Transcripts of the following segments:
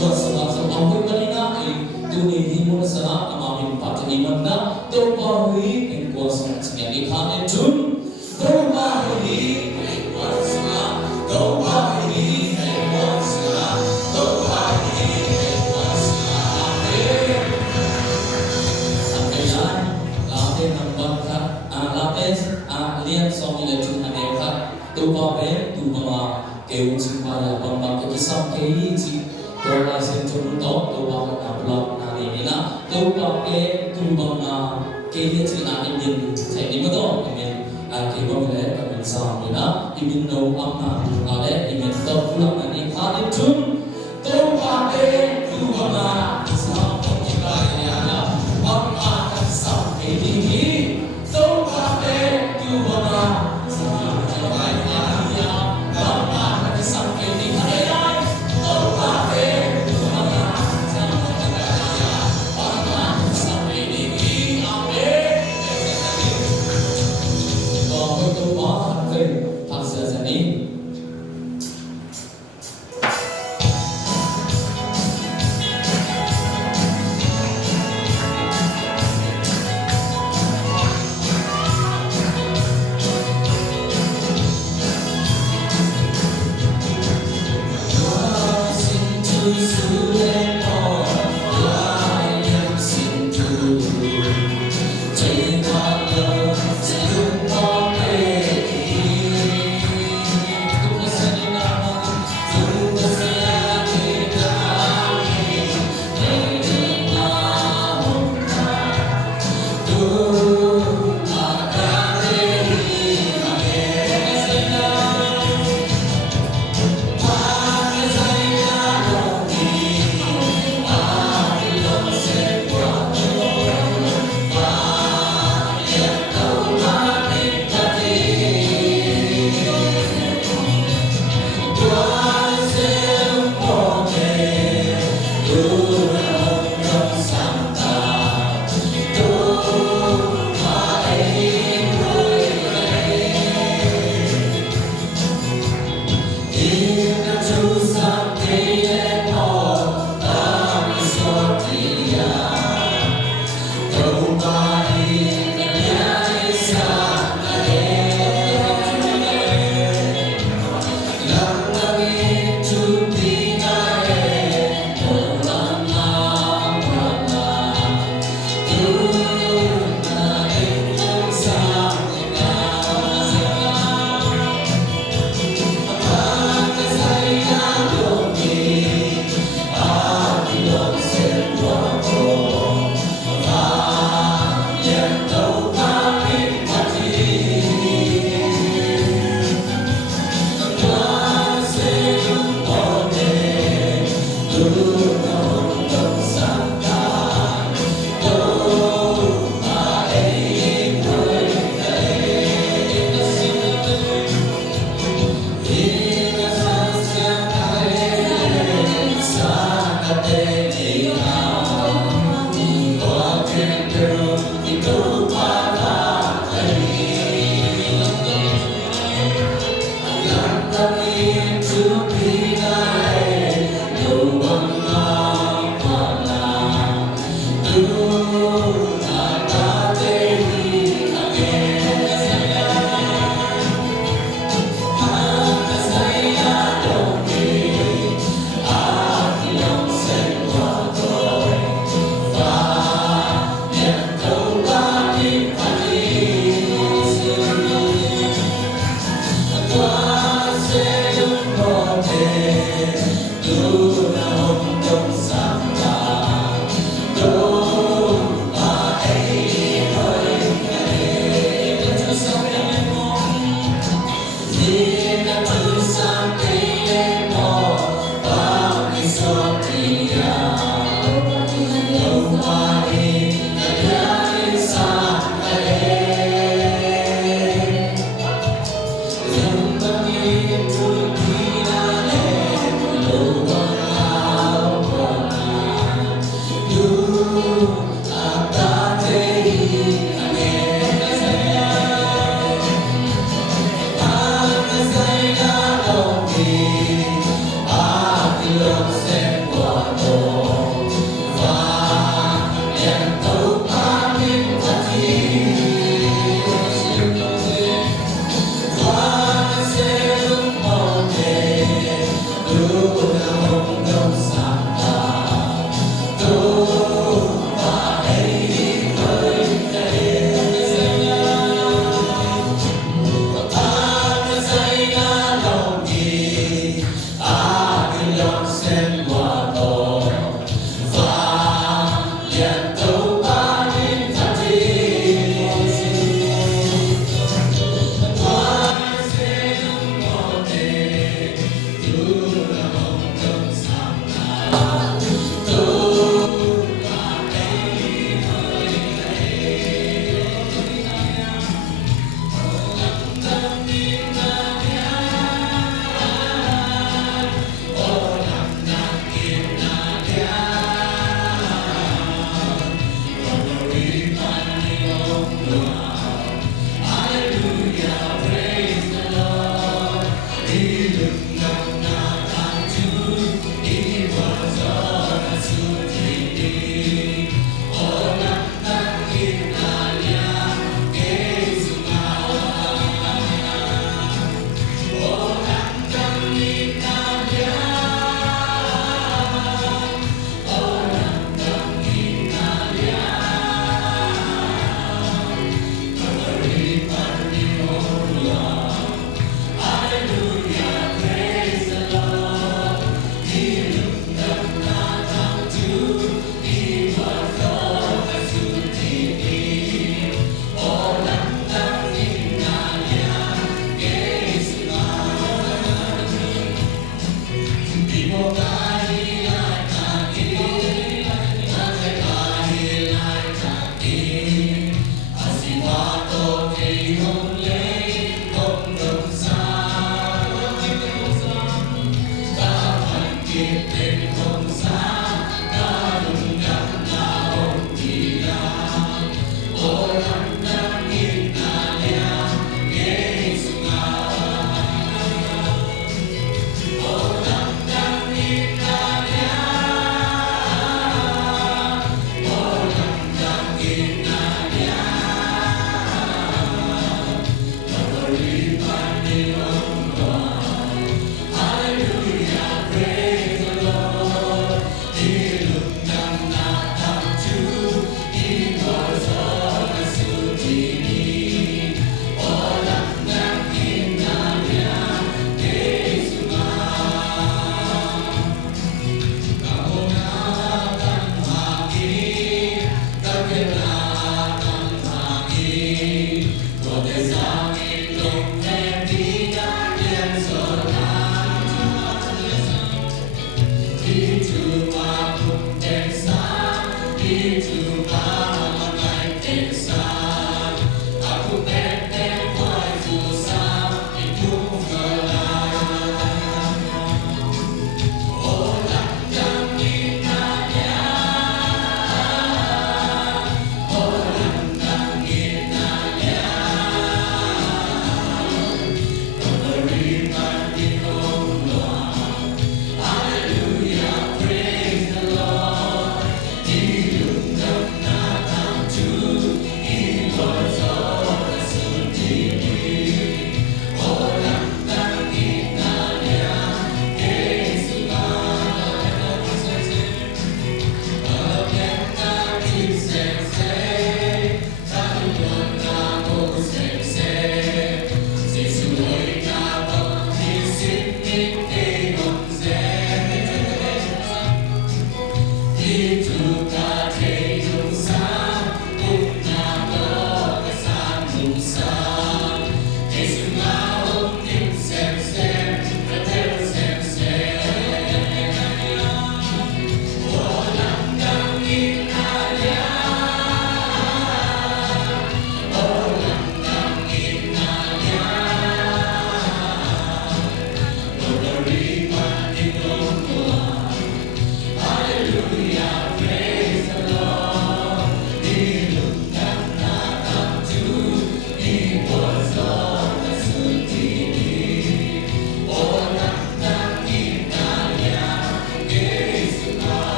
was so away manina tuni himon sana amamin patani manna to pahui in was singya ikhane tun to pahui in was to pahui in was to pahui in was sampai late number kha late lian song ile tun hane kha to pahui tu mama kêu chim pa ya bang bang ke sam ke yi chi to la sen chun to to ba na blog na ni na to ba ke tu bang na ke ye chi na in sai ni ma to in ke ba le ka min sam ni na in no am na le in to pula na ni kha ni chun to ba ke tu bang na sam to ki ba ya na bang na ka sam ke ni to ba ke tu bang na sam to ba ya ya bang na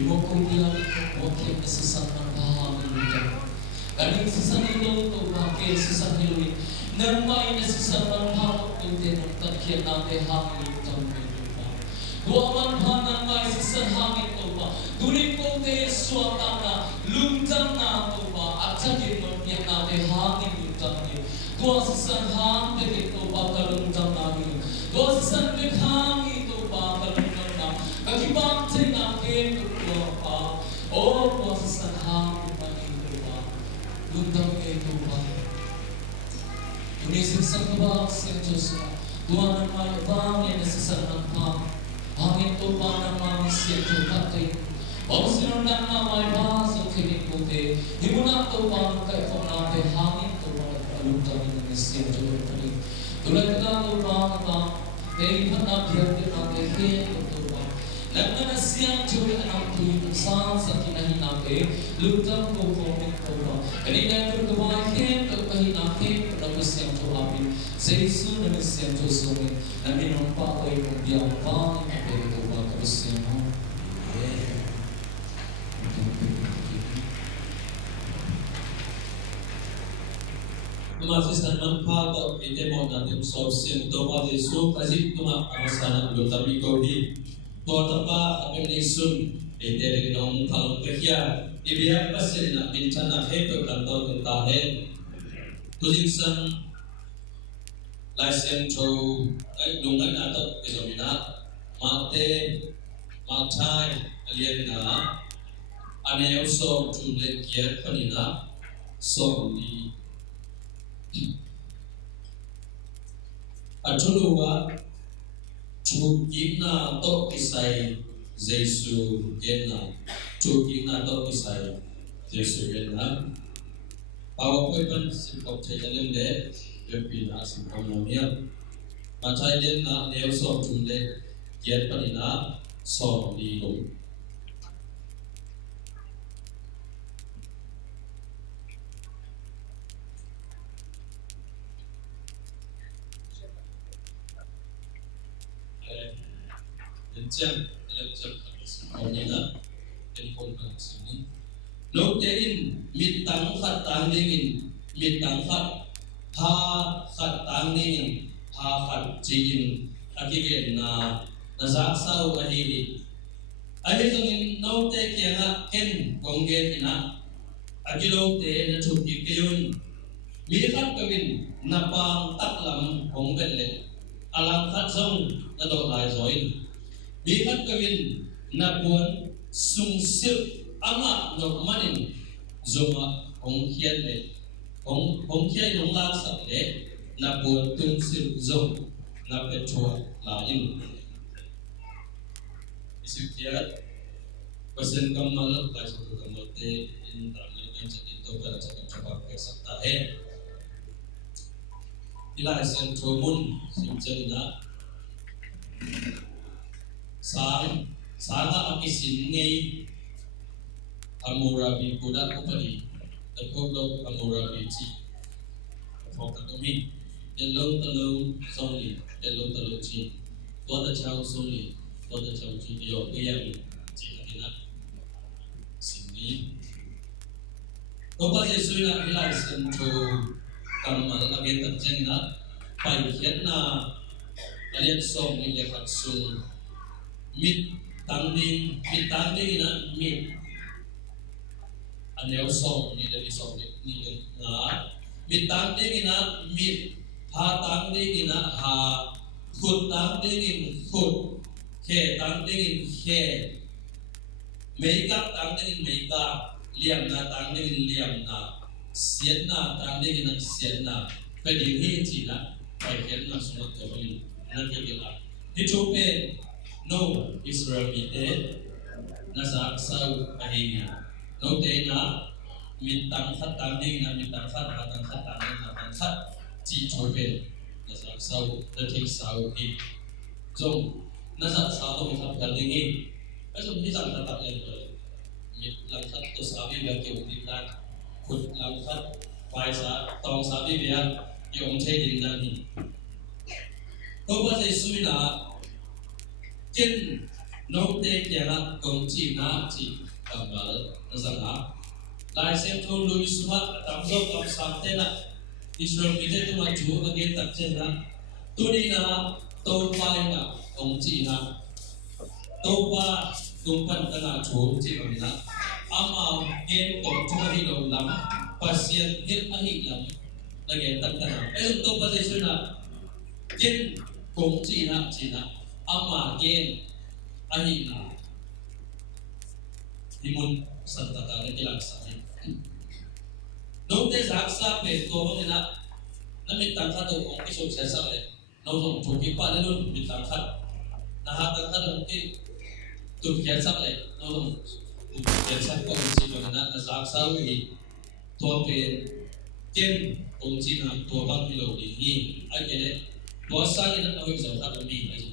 Imo ko dia ko ke sesat nang hangin Kani sesat ilo to ba ke sesat ilo Namai na sesat nang hangin te nang takya na te hangin tam me ba Dua man hana mai sesat hangin to ba Duri ko te suatana lumtam na to ba Atake man pia na te hangin lumtam me Dua sesat hang te to ba kalumtam na me Dua sesat me hangin to ba kalumtam na Kakibang te na ke Oh, puasa saham berapa? Lundang itu bah. Indonesia sangat sentosa. Tuhan nama Tuhan yang sesangat bah. Angin Tuhan nama siapa pakai. Bangsa nama bah sokini putih. Himuna Tuhan kai kona te angin Tuhan lundang Indonesia juga tadi. Tuhan kita Tuhan bah. Dari mana biar kita deh Nagana siyang joy ang sa kinahinape, lutang ko comment ko ba. Kanina ko kumahin, pagpahinahin, pag siyang joy sa iso na siyang joy sungin, na minumpa ko yung biyang pangin, kapag ito ba kapag siyang mo. Tumasistan man pa ko ite mo natin siyang ito pa diso, kasi tumakamasanan lutang ikaw di. Tuan apa akan isun dari nong kalau kerja ibiak pasir nak bincang he to kantor kentahe tulisan license to dungan atau examina mate matai alien na ane also to the gear panina so di atuluwa Chukina to kisai Jesu gena Chukina to kisai Jesu gena PowerPoint simpok chayalim de Repina simpok namia Machayalim na neo so chunde Giat panina so di lo Jam Onila telepon sini. Lotein mitang khat tangdingin mitang khat ha khat tangdingin ha khat jigin akigen na nazaksaw ahiri. Ahir tungin lote kaya ken gonggen ina agilote na chupi kayun mikat kawin napang taklam gonggen le alang khat zong na dolay zoin. Bikat kawin na buwan sungsip ama normanin zoma hongkian le hongkian yung laksak le na buwan tungsip zom na petro lain isip tiat pasen kamal kaisa kamal te in tamal kan sakito para sa kacapak kasakta ila isen tumun simcel na sana akisin ngay amurabi kuda ko pali nagkoglaw amurabi chi fokatomi delong talong songli delong talong chi toda chao songli toda chao chi yo kaya chi atina sinni ko pa Jesu na ilaisan to kamal lagi tatjeng na paikiat na alian song ni lekat sung mit tanding na mit aneo song ni dari song ni na mit tanding na mit ha tanding na ha khut tanding khut khe tanding khe makeup tanding makeup liam na tanding liam na sian na tanding na sian na pwede hi chila pwede na sunod ko rin nagigila ito no Israel ite nasa aksaw kahinga no te na mitang khat tanding na mitang khat hatang khat tanding hatang khat chi chope nasa aksaw dating saw hi so nasa aksaw to mitang tanding hi aso mitang tatak yan mit lang khat to sabi ba ke uditan khut lang khat pai sa tong sabi ba yung che din na ni to ba sa suina ken nông tê kia là công chỉ na chỉ cầm ở nó rằng là lại xem thôn lui xuống tạm dốc tạm sáng thế là Israel bị thế tụi mà chúa và cái tập trên là tôi đi là tôi vai là công chỉ na tôi ba tôi phân là chúa chỉ bằng là ama game tổ chức hi lo lắm pasien hết hi lắm là cái tập là cái tôi ba thế là game công chỉ na ama game hi là di mun santa ta le kilak sa ni no te zak sa pe to ba na mi tan kha to ong ki so sa sa le no so chu ki pa le nun mi tan kha na ha tan kha ong ki tu ki sa le no so tu ki sa ko si ba na zak sa wi to pe ken ong ji na to ba mi lo ni a ke le to sa ni na wi sa ta mi ai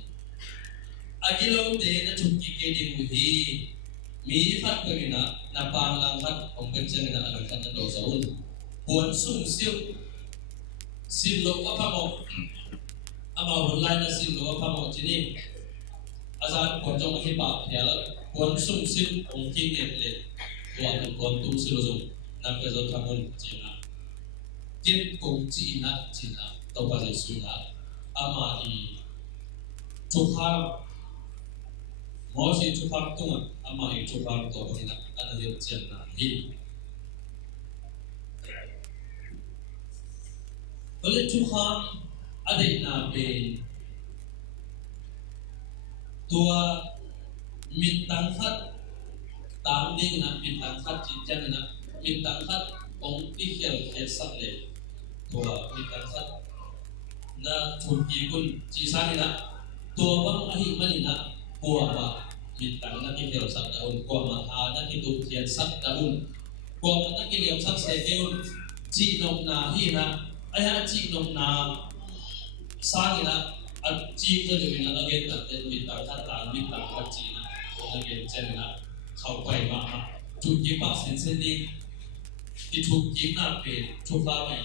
agilo te na chu ki ke ni mu hi mi phát cái này là bằng làm phát ông cái chân này là làm phát đồ xấu buồn sung siêu xin lỗi các pháp mộ ama online là xin lỗi pháp mộ chỉ đi azan buồn trong cái bạc thì là buồn sung siêu ông kinh nghiệm lệ và buồn tu siêu dùng nằm cái rồi tham môn chỉ là tiên cùng chỉ là đâu bao giờ suy là ama thì chụp hàng mỗi khi chụp hàng tung ama yang chụp hàng to thì là anh em chân là hi bởi chụp hàng ở đây là về tua mình tăng phát tăng đi là mình tăng phát chỉ chân là mình tăng phát ông đi hiểu hết sắc lệ tua mình tăng phát na chụp gì cũng chỉ sang là tua băng ahi mani na tua mà mình tăng na cái hiểu sắc daun tua mà na cái tu thiền sắc daun tua mà na cái hiểu sắc sẽ kêu chỉ nông na hi na ai ha chỉ nông na sang là chỉ cho mình là cái tập để mình tăng phát tăng mình tăng phát chỉ na cái chân là khẩu quay mà chụp cái bác sen đi cái chụp cái na về chụp vào này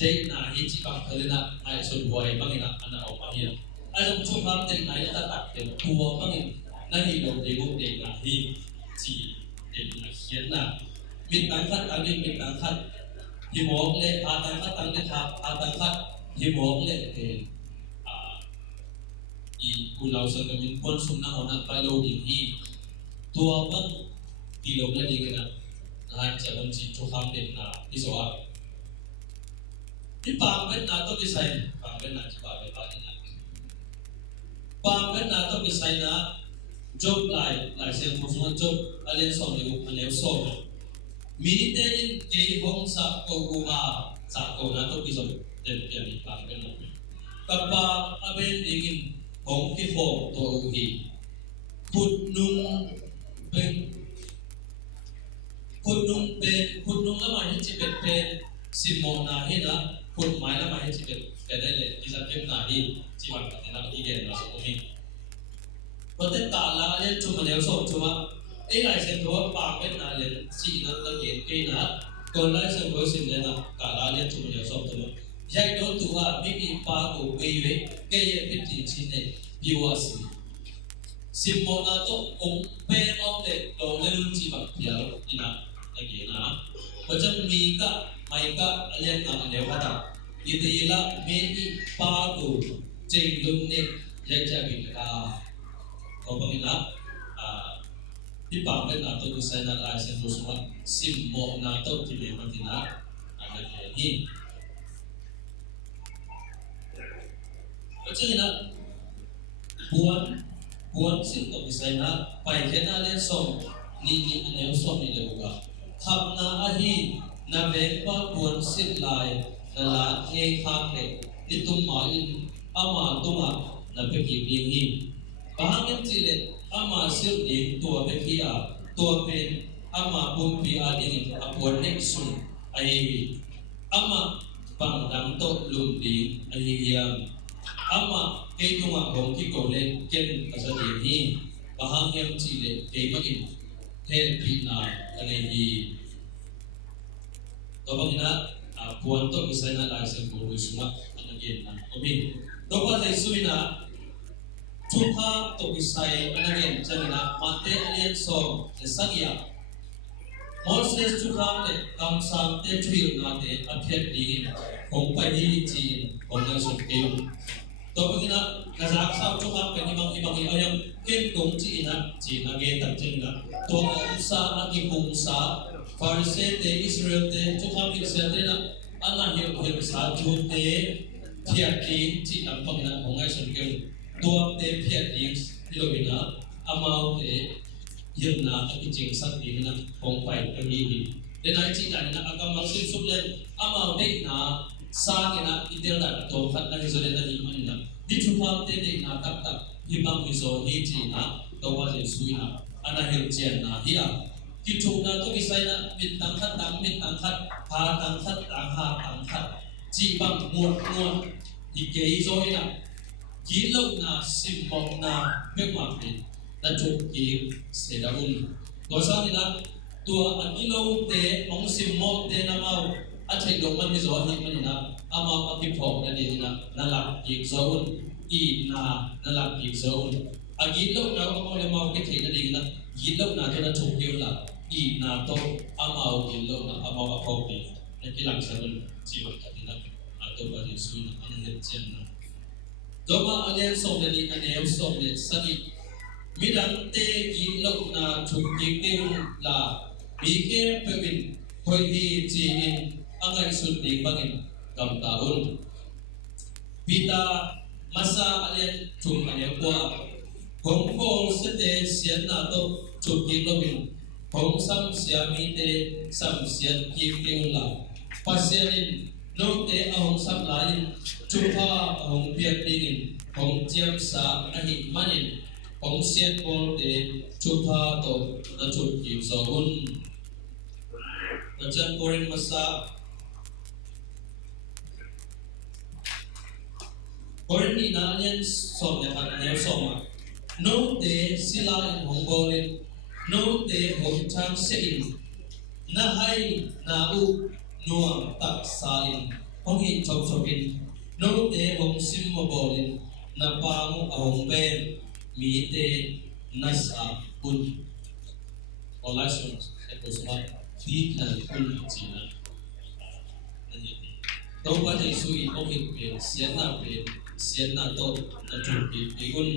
đây là những chỉ bằng thời là ai xuân hoài bằng là anh ở bao nhiêu ai trong chụp vào đây này ta đặt để thua bằng là hình đầu để bộ để là hình chỉ để là khiến là mình tăng phát tăng lên mình tăng phát thì muốn lên tăng phát tăng lên tăng phát thì muốn lên để thì cụ lão sơn mình quân sung năng hồn phải lâu điểm hi thua bằng kilo là gì cái nào hai chỉ bằng chỉ chụp vào để là đi số à cái bảng bên nào tôi bị sai bảng bên nào chỉ bảo về bảng này bảng bên nào tôi bị sai là job lại xem một số job alien xong rồi alien xong mỹ tên cái phong sa câu sa câu nào tôi bị rồi để đi bảng bên nào các bạn ở bên đi phong cái phong tôi đi phút nung là mà chỉ biết bên Simona hết đó phút máy là mà chỉ biết cái đây là đi ra kiếm nào đi chỉ bằng cái nào đi đến là số mình có thể cả là lên chung mà nếu số chung mà ấy lại xem thua bằng cái nào lên chỉ là cái nào còn lại xem có xem lên là cả là lên chung mà nếu số chung mà dạy đó tụi họ bị ba của về cái gì biết gì này biểu示Simona to ông bé ông để đồ lên chỉ bằng phiếu như nào cái nào macam Mika alien na lewata itila meni pago cengdum ne leja binka kopangina di pampen na to design na license to semua simbo na to tile matina ada ni macam ina buan sin to design na pai kena le som ni ne som ni lewuga kham na ahi na vek pa buồn sit lại là nghe khang này đi tung mọi ama tung na pe ki bi hi bahang chi le ama sir di tua pe ki tua pe ama bum pi di a buồn nek sun ai ama bang dam to lum di ai hiam ama ke tung hong ki ko le ken ka sa di hi bahang chi le ke ma in he pi na ane hi Tolong ina buat to misalnya lah sembuh semua anak na kami. Tolong saya suina Tuha to isay anagin janina mate alien song esagia Moses tuha te kamsang te tuil na te aphet dingin kong pahili chin kong nasut kayo to pagina nasak sa tuha pe ibang ayam ken kong china ge tak chinga to sa aki kong sa Farse te Israel te tuha Israel te na ana hil sa tu te phiat ding chi ang pagina kong nasut kayo tua te phiat ding ilobina amau te yun na akiching sakti na kong pai kami then ay chika na agam masin sublen amau de na sa na itel na to khat na hizo na himan na di chupa te de na tak tak hibang hizo hi chi na to wa je sui na ana hil chen na hiya ki chu na to kisai na mit tang khat ha tang khat chi bang muat hi ke hizo na ki lo na sim mok na pe ma pe na chuk ki se da un do sa ni na tua akilo te ong sim mok te na mau a thai do man mi zo hi man na ama a ki phok na ni na na la ki zo un I na la ki zo un a gi lo na ko le mau ki thai na ni na gi lo na te na chuk ki la I na to ama gi lo na ama a phok ni na ki lang sa un chi wa ka ni na a to ba ni su na an le chen na Doma alien song le ni ane song le sani midang te gi lo na chuk ki ting la mi ke pevin hoi hi chi in angai sun ding bangin kam taun pita masa alien chung ane kwa hong kong sete sian na to chuk ki lo min hong sam sia mi te sam sian ki ting la pasianin no te ahong sam lain chupa ahong piat dingin hong chiam sa ahi manin hong siat bol te chupa to na chuk ki so un Najan korin masa korin ni na alien som ya kan ne som no te sila in hong bolin no te hong chang se in na hai na u nuang tak sa in hong hi chok chokin no te hong sim mo bolin na pang ahong ben mi te nasa un olations ekosma di kan un china nani to pa dei sui hong hi pe sian na to na chu ki un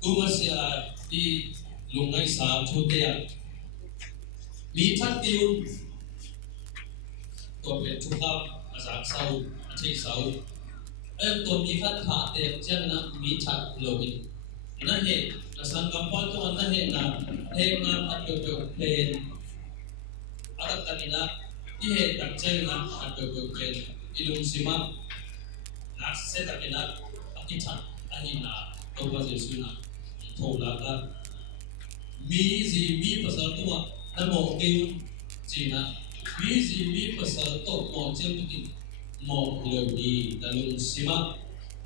tu ma sia di lungai sa thu te ya mi thak tiun to pe chu ha azak sau achei sau em to mi khat kha te chen na mi thak lo bi na he na san kampal to na he na at to plain arak kanina I he tak chen na at to plain ilung sima na se takina akitha ani na to ba jesu na thola ka mi zi mi pasal to na mo ke china mi zi mi pasal to mo chen ki mo lo ni da lung sima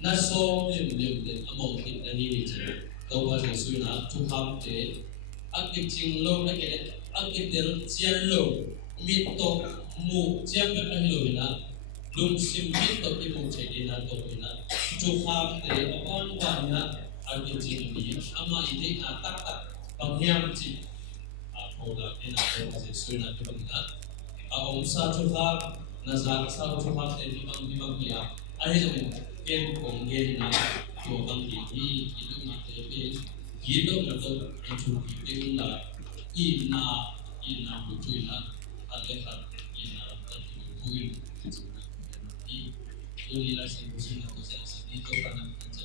na so lim de amo ki da ni che to ba jesu na thu kham te akit ching lo na ke akit der chian lo mi to mu chiam ba kan lo na lung sim mi to ki mu che ni na to ni na thu kham te apon ba na akit ching ni ama ide na tak bang hiam chi a thola ina to ba jesu na ki bang na a om sa thu kham na za sa thu kham te ni bang ya ai jo ken kong ge na to bang ki ni ilu na te pe yi lo na to en chu ki te la ina bu tu na ale kha ina ta tu bu I ni la sin bu sin na to sa ni to pa na cha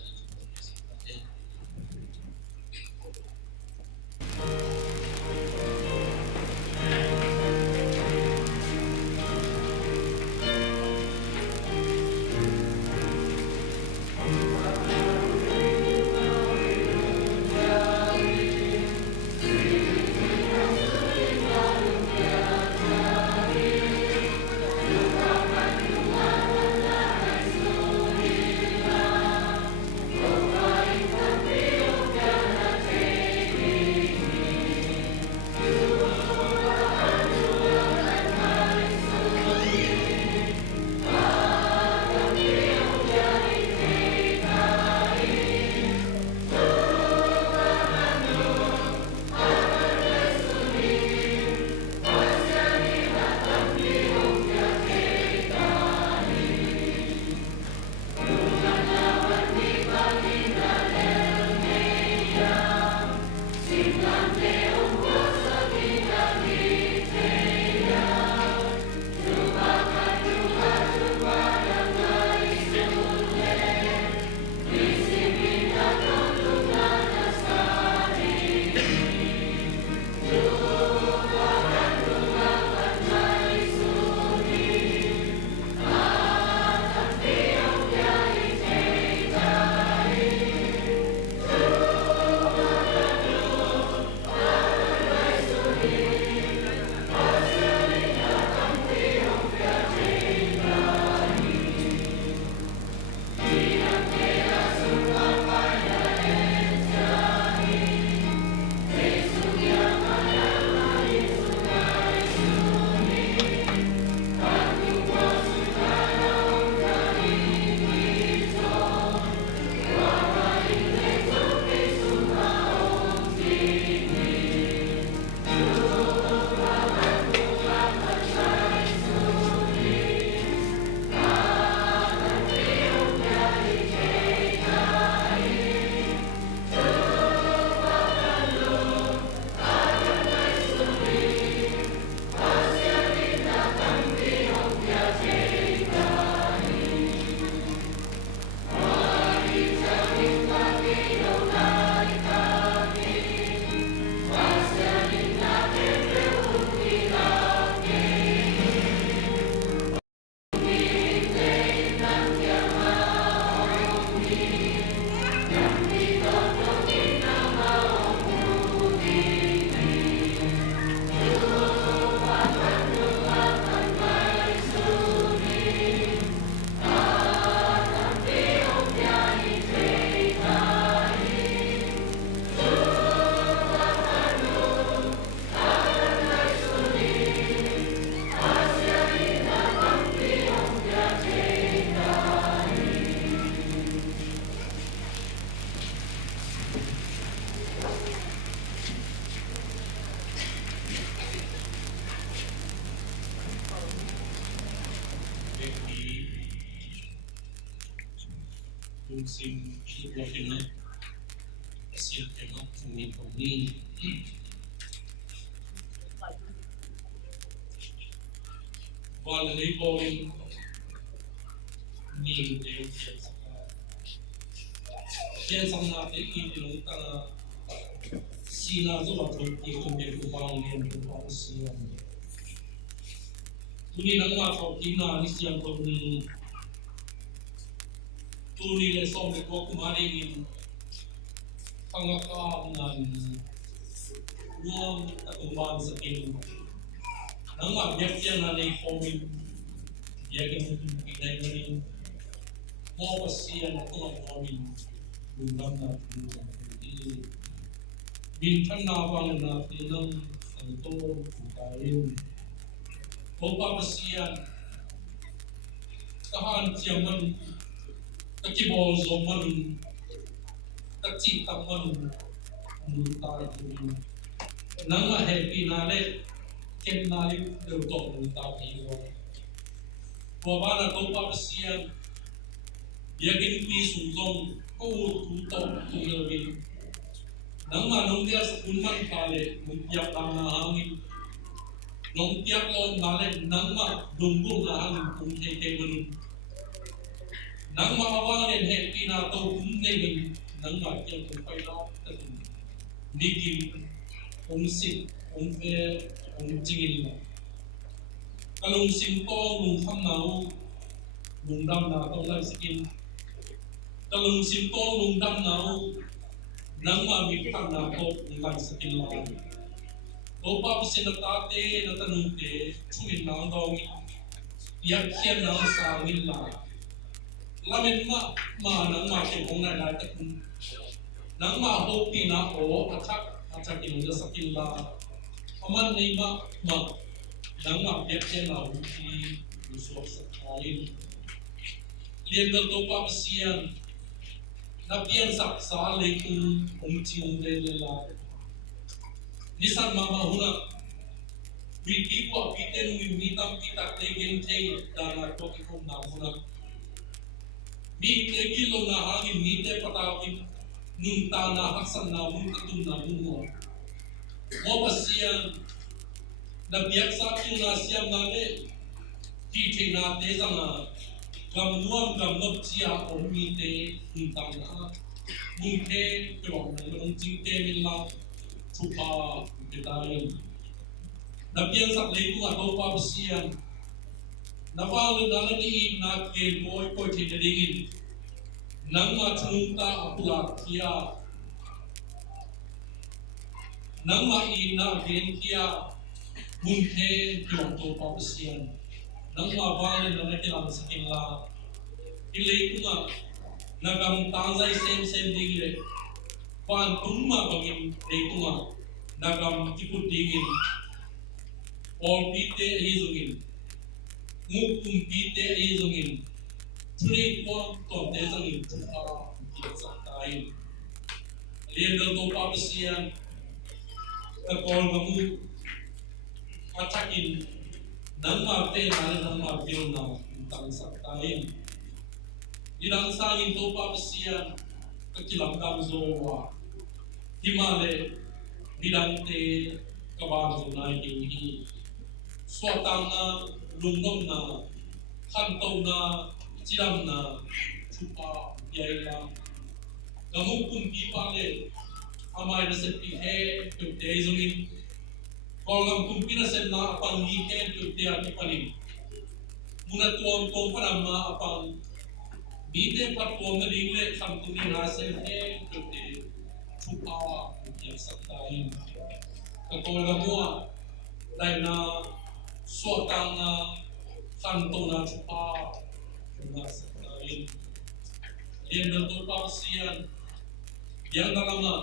sim chua kena siap kena kami Valeu bom ni deu kian sama te ki long ta sina zo ba ki ko de ko ba ni ko ba sina tuni nang ma ko ki na ni siang ko ni tuni le som ko ku ma ni pangaka nan nuam ta umban sa kin nang ma biak siang na nei ko min biakin pinay mo rin mo pasiyan ako ang amin lungam na bintang nawang natin ng ito tayo o papasiyan kahan siya man kakibozo man kacitang man tayo nang happy nalit ken nalit dito ng tayo Wabana kau papasian, dia kini pisu dong kau tutup tulangin. Nang manong dia sepunman kale, mungkiap tanah angin. Nong tiap lawan kale, nang ma dunggu nahan kung keke menun. Nang ma awanin happy na tau kumnegin, nang ma tiap kung pailaw tatun. Nigil, kung sit, kung fair, kung jingil na. Kalung simpo lung tham nau lung dam na tong lai skin kalung simpo lung dam nau nang ma mi tham na ko lung lai skin la o pa sin ta te na tanung te chuin na dong ya khian na sa ngil la la men ma nang ma ke kong na lai ta kun nang ma ho pi na o athak ki lung skin la aman nei ma nang ma biak chen na uti usok sa kain lian dal to pa sian na pian sak sa le kung chiung de la nisan ma huna wi pi ko pi te nu mi tam pi tak te gen te da na to ki kum na huna mi te ki lo na ha ni mi te pata ki nun ta na haksan na mun ka tun na mu mo pa sian na biak sa kin na siam na le ti te na te zanga gam nuam gam nop chia om mi te mun tang na mun te ke bang na nong jing te min la chu pa te ta yin na pian sak le ku a to pa siam na pa le na ni na ke boy ko te de ding nang ma chung ta apula kia nang ma I na gen kia mungkin yung to papasiyan nang mabangan na nakilang sa kinla ilay ko nga nagam tangzay sem digire pan tumma bangin ilay ko nga nagam tipod digin or pite izungin mukum pite izungin tuni ko to tezangin para sa tayo liyan to papasiyan kakol mamu atakin nang marte na nang mapil na tang saktain ilang sangin to papasiyan kakilang kamzowa himale bidante kabazo na hihi swatang na lungnom na kantaw na chiram na chupa biyay na gamukong pipale amay na sa pihe pagdezongin Kalau kumpina senna apang weekend tu dia kipanin. Muna tuang ko para ma apang bide pat ko ngadingle kampuni nasen tu dia chupa yang saktain. Kalau mo dai na suatang na kanto na chupa na saktain. Lian dan tu pasian yang dalam na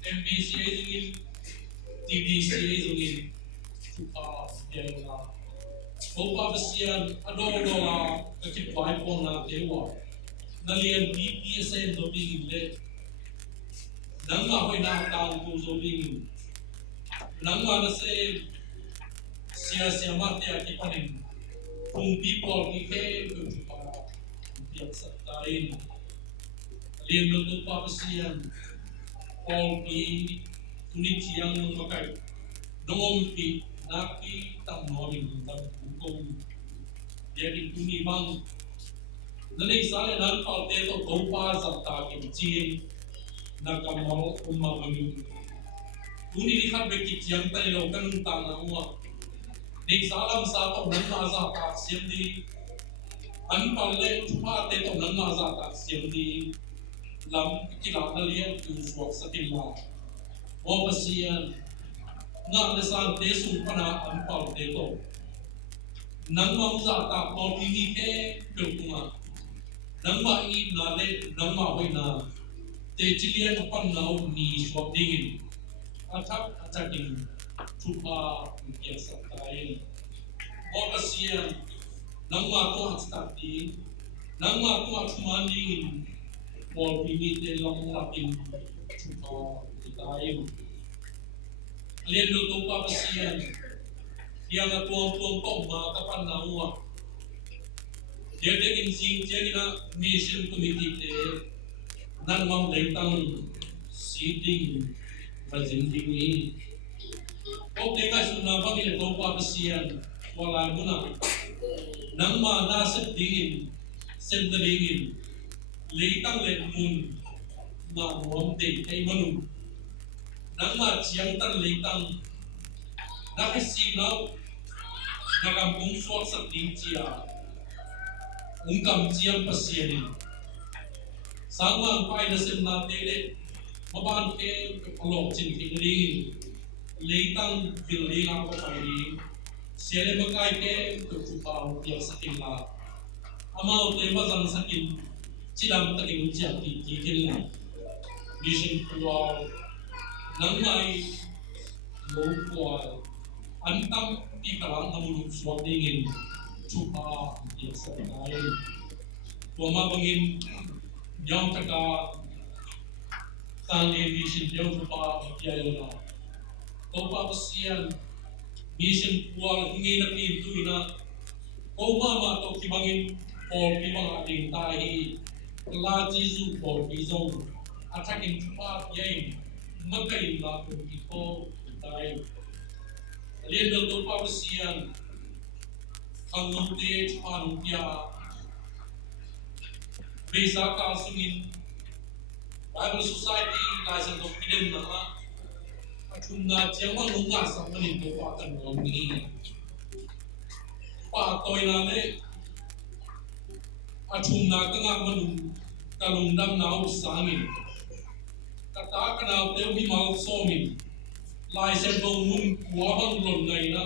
MBCA ini TDCA zungin yang na o papasian ado na kakipay po na tewa nalian BPSM do bingile nang mahoy na taon ko do bingin nang na se siya mate akipanin kung people ike para biyak sa tayin Riêng được tu pa pasian Paul ki tuni chiang makai dom ki naki tam noring tam kung dia ki tuni bang nani sale nan pa te to ko pa sa ta ki chi na kamal umma bani tuni ni khat be ki chiang tai lo kan ta na wa ni salam sa to nan ma za ta sim di an pa le pa te to nan ma za ta sim di lam ki lam na lian tu suak sa tin ma o pasian nga le san te su pana an pa te to nang ma za ta ko ti ni ke pe kuma nang ma i na le nang ma hoi na te chilian pan na ni suak ding athak achaking tu pa ya sa tai o pasian nang ma to at ti nang ma to at mani Paul pinite long lapin chupa tayo. Alien luto pa pasiyan. Yang atuang-tuang ko mga kapanawa. Dia insing dia na mission committee te nang mam leitang seating presenting ni. O te ka suna bang ito pa pasiyan wala mo na. Nang manasip din sendalingin leitang le mun na mom te kay manu nang ma chiang tan leitang na kasi na nakampung suak sa ting chia ungkam chiang pasiyan sang ma pai na sim na te le maban ke palok chin ting ring leitang building ang ko pai sele makai ke tu pa ya sa ting la amao te ma sang sakin Chilam taking jati titil na mission kuwa nang mai low kuwa antam ti kalang namulog suwag dingin chupa yung sa pinay tuwa bangin yung taka tangin mission yung chupa yayo na tuwa pasiyan mission kuwa hingi na pinto ina tuwa to kibangin o kibang ating tahi la jisu for bizong attacking pa yain magai la ko ito dai alien do pa pasian kangum te pan ya besa ka singin Bible Society license of hidden na atuna chiang lunga sa manin do pa kan ni pa toy na le atuna ka nga manung kalungdam na usangin kata kana te mi mal somin lai se bo mun kuabang lon ngai na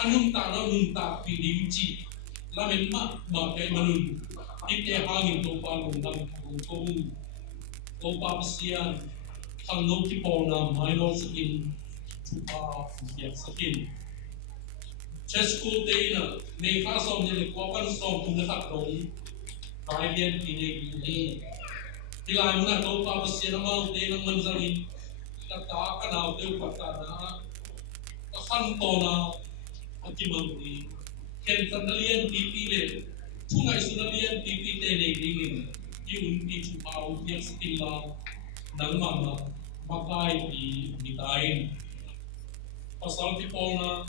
anung ta na nun ta pidim chi la men ma ke manun ite hangin to pa lungdam ko to pa pasian khang no ki po na minor skin chupa ya sakin chesku te na ne ka som ne ko pan som tu na tak dong Kaibian ini Tilai muna to pa pasiyan ang mga ng manzalin Katakanaw tayo patana Kakanto na Akimamri Ken sandalian pipili Tungay sunalian pipili Negingin Yung ichupaw Yang sitila Nang mama Makay Bitayin Pasal tipo na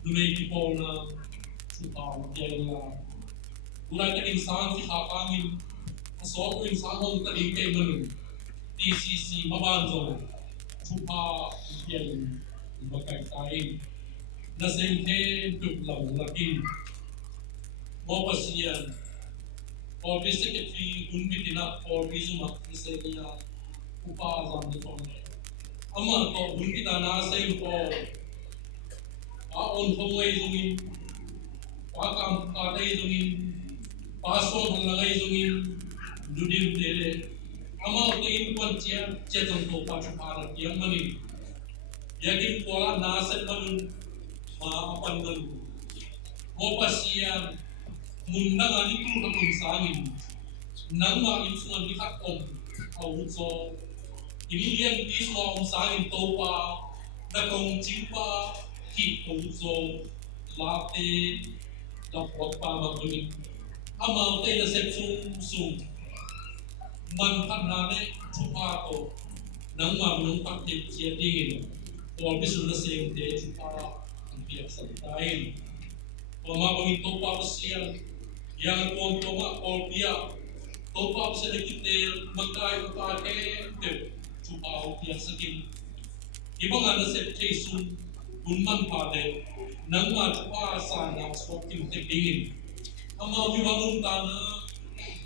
Dunay tipo na Chupaw Yang Mulai dari insan si hakangin, asal insan orang tadi ke mana, TCC mabanzo, cuba yang berkait kain, nasente duklang lakin, mau pasian, or basically unbitina or bizuma misalnya upa zam itu, amma to unbita nasem ko, aon homai zungin, pakam kadai zungin. Paso mengalai zungin dudim dele ama utin kon chia cetong to pa para yang mani yakin pola naset man ma apan man mo pasian mundang ani tu takun sangin nang ma insuan dikat om au so ini yang iso om sangin to pa na kong chimpa ki au so late la pot pa ma ama tay na sep sum man kan na ne chupa to nang ma nung pat ti chia ding or bisul na sing te chupa ang piak sa tain o ma bang to pa siya yang kon to ma or pia to pa sa dikite magkai ta ke te chupa ang piak sa kin ibang ana se Jesus unman pa de nang ma chupa sa na so kim te ding ama wiwangun ta na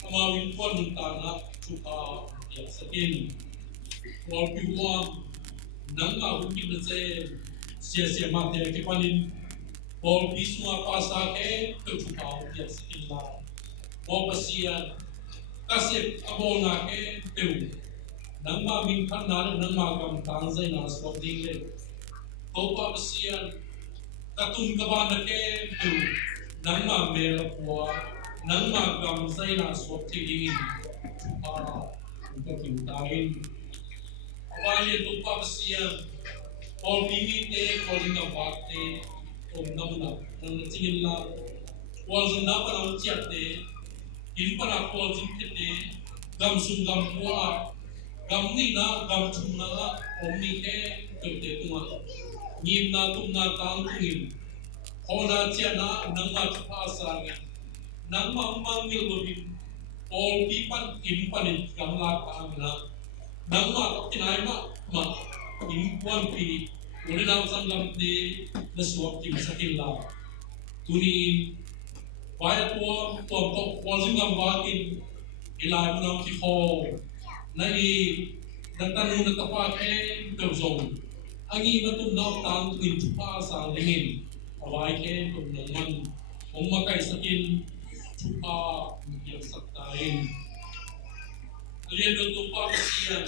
ama winkon ta na chupa piak sa kin or piwang nang ma hukin na siya mate ke panin or biswa pasta ke to chupa piak sa kin la o pasian kasi abo na ke teu nang ma min khan na nang ma kam tang zai na so ding le to pa pasian katun ka ba na ke teu nang ma me la kwa nang ma kam zai na so ding chupa ka kim tain awali to pa pasian or bimi te or na bakte or namna nang tingin la was na pa na chat te in para ko jin te gam sum gam wa gam ni na gam chum na om ni ke te tuma nim na tum na tang tum hona chia na nang ma pa sa nge nang ma mang mil lo bin all pi pan in pan gam la pa na nang ma tinai ma in kwan pi ule na sam gam te na suak kim sakil la tuni vaya to wazim gam wakin ilai mo nang ki ho na i nagtanong na kapake kabzong angi matum na tang in chupa sa lingin awai ke tum naman kung makai sakin chupa yung saktain alien do to pa siya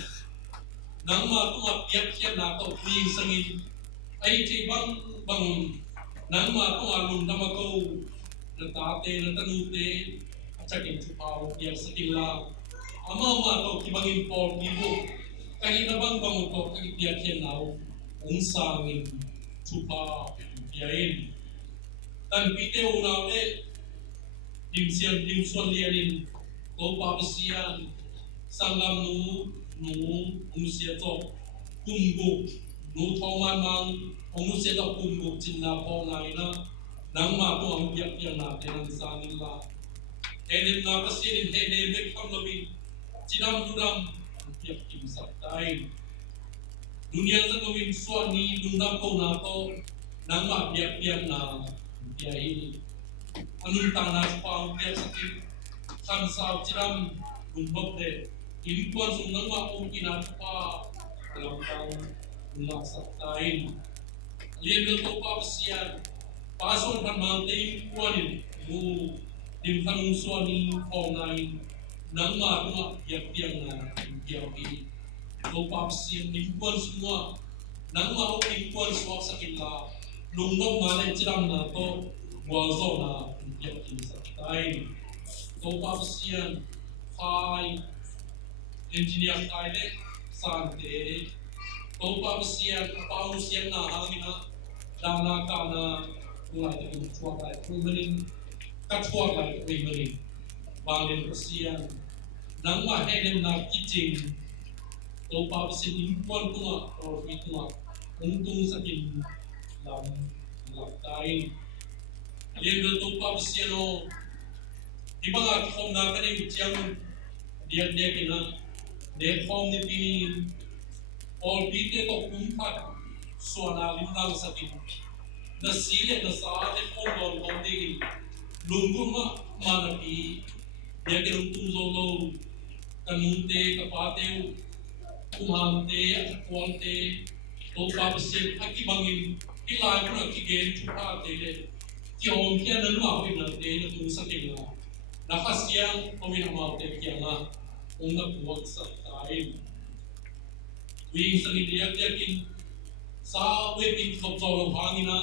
nang ma tu piak siya na to ping sangin ay ti bang nang ma tu alun na mako na tate na tanute at sakin chupa piak sakin la ama ma to kibangin po nibo kahit na bang to kahit piak siya na unsangin chupa piain tan piteo na le dim suan lianin to pa siyan sangam nu siya to kumgo nu thoman mang nu siya to kumgo chinna po na ina nang ma to ang piak piak na tenang sangin la enin na pasin hene mek kam lobi chinam dudam piak kim saktai dunia sa gawin suan ni dundam ko na to nang ma piak piak na piai anun tang na pa piak sakit kan sao chiram dumbok de in kuan sung nang ma ko kinan pa lam tang ulak saktain level to pa sian pason pan ma te kuan mu dim kan suan ni phong nai nang ma ma piak piak na piai to pa sian ni kuan semua nang ma o ni kuan suak sakit la lungdom ma le chiram na to wal zo na piak kim saktain to pa sian phai engineer kai le san te to pa sian pa u sian na hangina dana ka na ulai te chuak lai prumenin ka chuak lai prumenin bangin sian nang ma henen na kiching to pa sian in kuan tunga or bituma untung sakin lam laktai lian to pa sian o ibang at home na kanay utyang diyan kina de home ni pinin or bite to kumpat so na limang sakin na sile na sa ate home or konting lungkong manapi diyan kinong tungzolo kanunte kapateo kumante at kuwante to papasin akibangin ilay mo na kigen chupate le kiyong kaya na lumawin natin na tung sakin na nakasiyang paminamaw te kaya nga kung napuwag sa kain. Wing sa niliyag-yakin sa webing kapsawang hangin na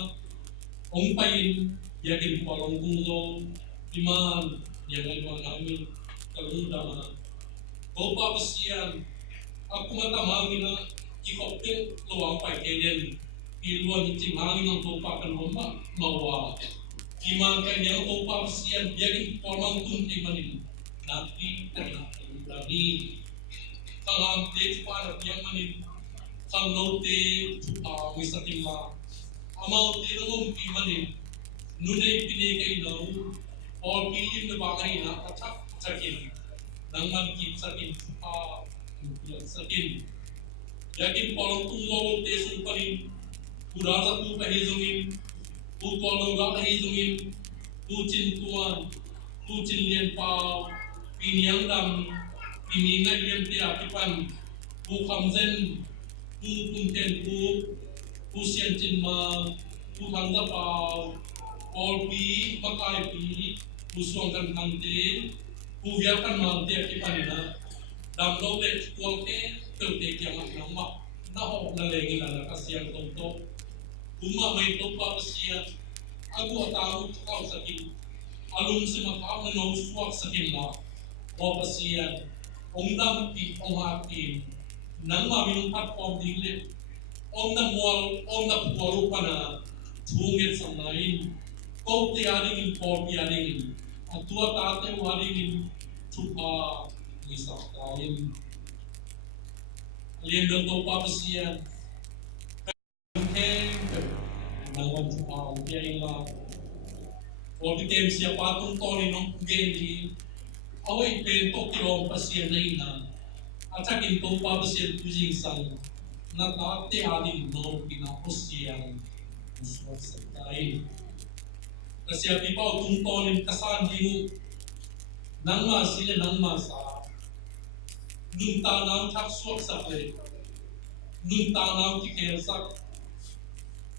kung pain yakin parang kunglo iman yang iman namin kalunda na kung papasiyan ako matamangin na ikopil luwang pay kayan iluwan itim hangin ng tupakan mama mawa Iman kanyang upang siyan biyakin formang tunti manin nanti karena berani Kangam te pa na tiang manin kang no te mi sakin ma amau te no mi manin nune pine kai no or pi in na ba kai na acha sakin nang man ki sakin sakin yakin polong tung lo te sun panin kurata tu pa hezungin tu kolong ga hezungin tu chin tuan tu chin lien pa piniang dam pininga lien te akipan tu kamzen tu kunten tu sian chin ma tu hangda pa or pi makai pi tu suang kan hangte tu viakan mang te akipan na dam lo le kuang te te kiang ang ma na ho na lengi na kasiang to Uma may topa siya aku atamu kau sakin alun semakau na nauswak sakin ma o pasiyan ongdam pi onghatin nang maminumpat om digle om na mual om na puwaru pa na tungit sa lain kau tiadingin po tiadingin at tua tate wadingin tupa isak kain alien ng topa pasiyan Nangwan ang kaya la o bitem siya patong toni nung gendi away pento kilo pasien na ina at sakin to pa pasien kujing sang na tate aling no pinapos siyang uswat sa kain kasi api pa tung tonin kasan di nang sila nang sa nung tanang takswak sa kay nung tanang kikelsak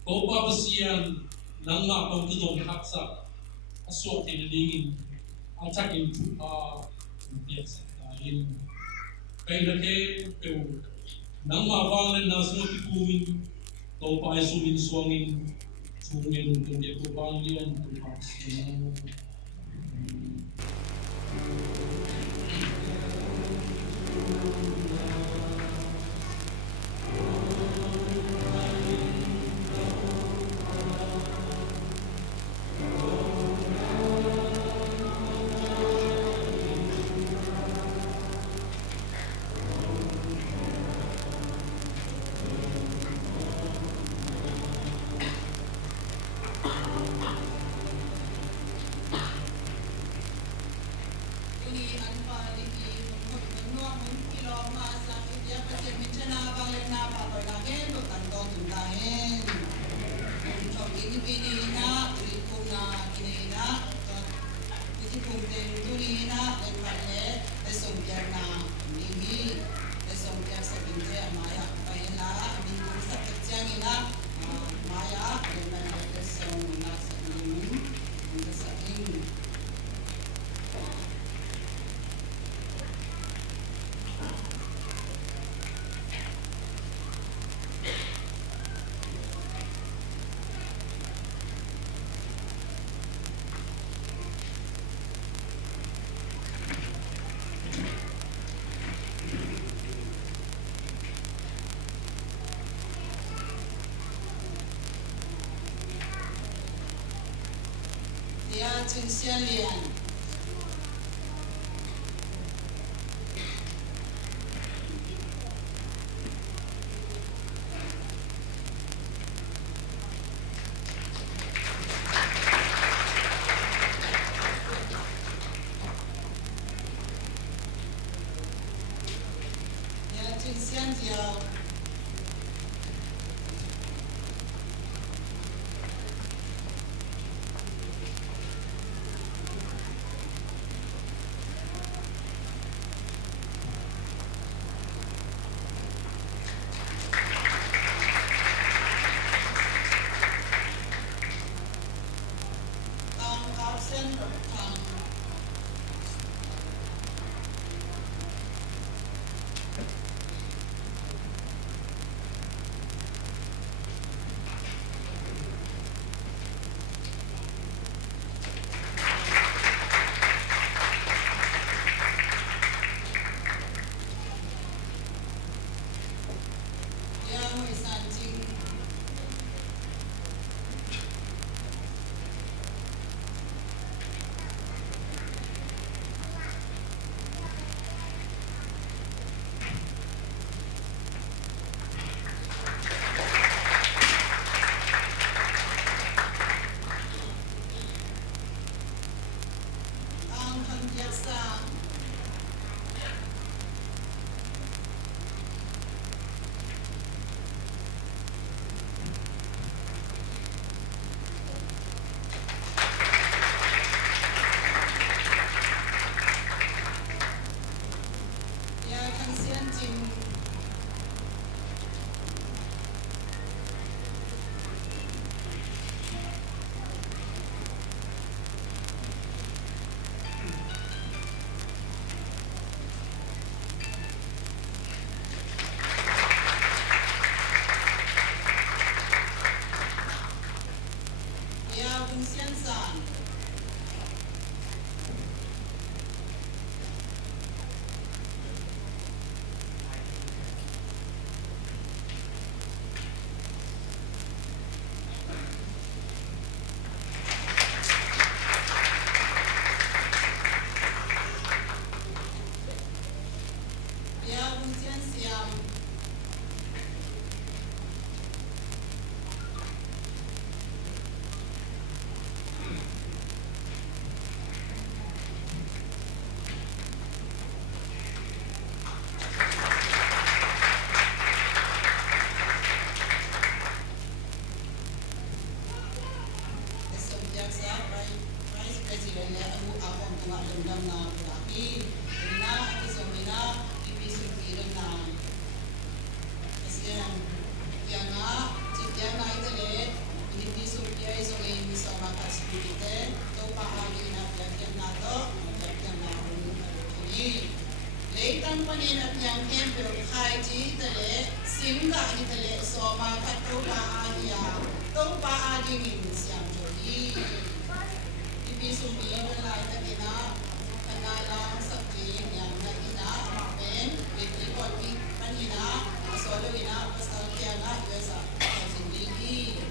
Kopa basian nang makang tudong haksa aswak tinilingin at sakin tiyak sa kain kaya nake pero nang mabangan na sumatipumin kopa ay sumin suwangin sungin kundi ko pangilan tumaksinan Chin Xian Lian. Chin Xian Jiao. Ya Buntian Siam. Vice President Abu Akong tengah lendam na berakhir. Ina ati somina dipisuk kirim na. Kasihan yang na itu le dipisuk dia isongi bisa makan sedikit. Tu pahali na yang na to yang na ini. Leitan paninat yang kempel khai ji tele singga ni tele soma katu pahali ya. Tu pahali ni siang jodi. Sumbi na ita kina kanala sabji yang na ina ben betri koti kanina solo ina pasal kia na biasa sendiri.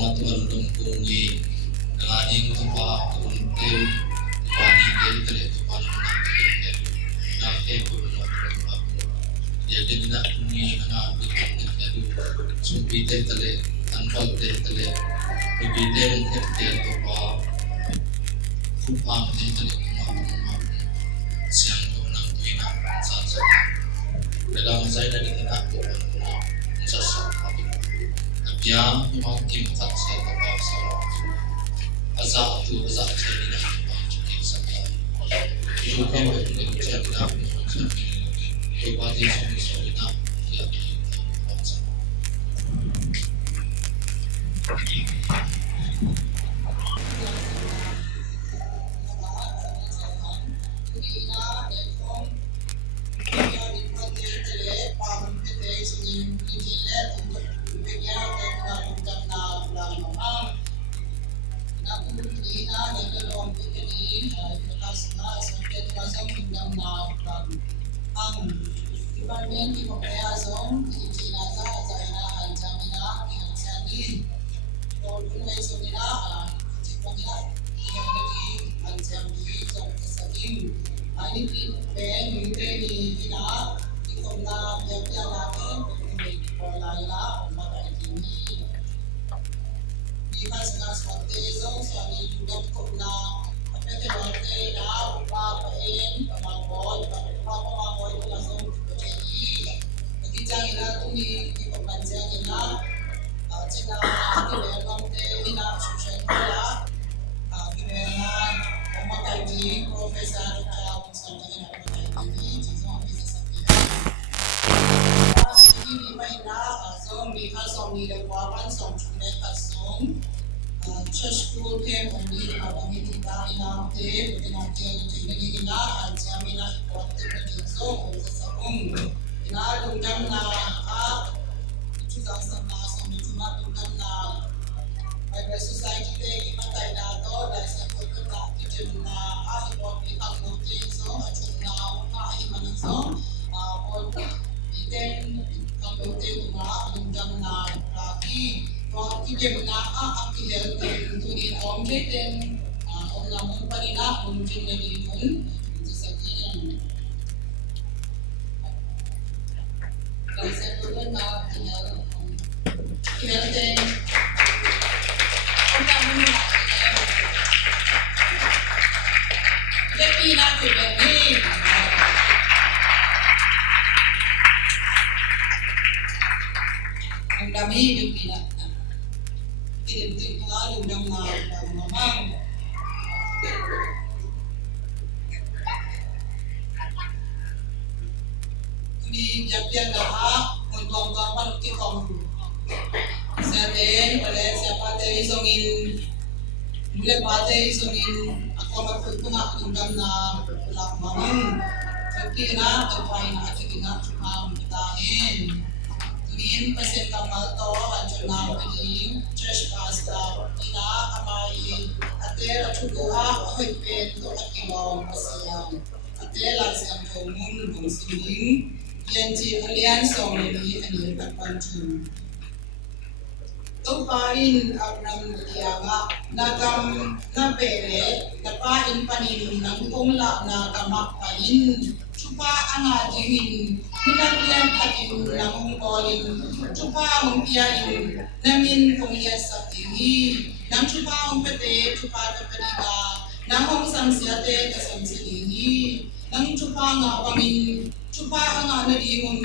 Tuan Kuni Nangani Tupa Kunte Tupani Tele Tupani Nake Kurno Jadi nak Kuni Nangah Jadi Sumpite Tele Tanpa Tele Bibite Mungkete Tupa Kupang Tele Siang Tunang Tuina Sansa dalam saya dari tengah Tuhan Sasa Dia memang tim tak saya tetap salah Azab tu azab saya tidak memang cukup sakit Itu kan betul saya tidak memang sakit Kepati suami nak dia memang sakit Department di Pembeazong di Jenazah Zaina Al-Jamina Al-Jani Kulunay Sunila Cikpangila Yanadi Al-Jami Jom Kesalim Ini Ben Mute ni Ina Ikomna Biapia Lame Kulunay Kualaila Umaga Ikini Ika Sengas Matezong Suami Dudok Kumna Apete Wate Na Upa Paen Pamagoy Pamagoy Pulasong Jangan ina tuni di pembantian ina, jika kita mengangkat ina sosial media, kita memakai di Profesor Dr. Mustafa ina memakai di jika bisa sekian. Ini ina zong di kasong di lewapan zong cuma kasong, church school ke mandi abang itu ina te, ina te jadi ina jamina kuat te zong sesabung. Na dungdam na itu dasar na sama cuma dungdam na Bible Society de imatai na to dasar kotor na itu na ahibot di kalutin so acun na una ahiman so all iten kalutin na dungdam na lagi to ite na akilel tunin om jeten om namun panina om jeten ni pun itu sakian Saya pun nak tinggal dan orang mana jadi nak begini kami begini tidak lalu dengan mamang di japian dah untuk apa kita kamu saya boleh siapa teh isongin boleh pada isongin aku berkunjung dengan na pulang mamang tapi na terpain aja kita cuma bertahan tuin pasien kamal to anjur na pergi church pastor ina amai ate acuga hoipen to akilong pasiang ate langsung komun bungsining Yanti Alliance Somali Anil Kapanchun. Tupain Abram Tiaga Nagam Nabere Napain Panin Nang Kongla Nagamak Pain Chupa Angajihin Minalian Patin Nang Kolin Chupa Mumpiain Namin Kongya Saktihi Nang Chupa Umpete Chupa Kapaniga Nang Hong Samsiate Kasamsihi Nang Chupa Ngapamin Chupa ang naringon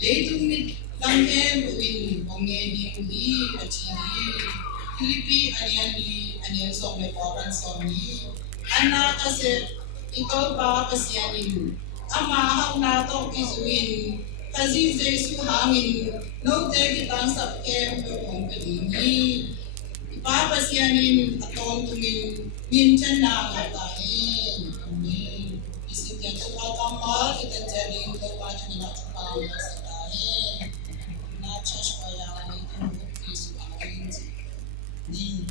leading mit langke buin bongye di achini Filipi anian song me pawan songi ana kasi ikaw ba kasyanin ama hang nato kisuin kasi Jesu hangin no te kitang sapke pong pedini ipapasyanin atong tungin minsan na ngatahin amen isipyan ko kamal kita jadi untuk maju di maju sekali nacha supaya itu bukti suami ni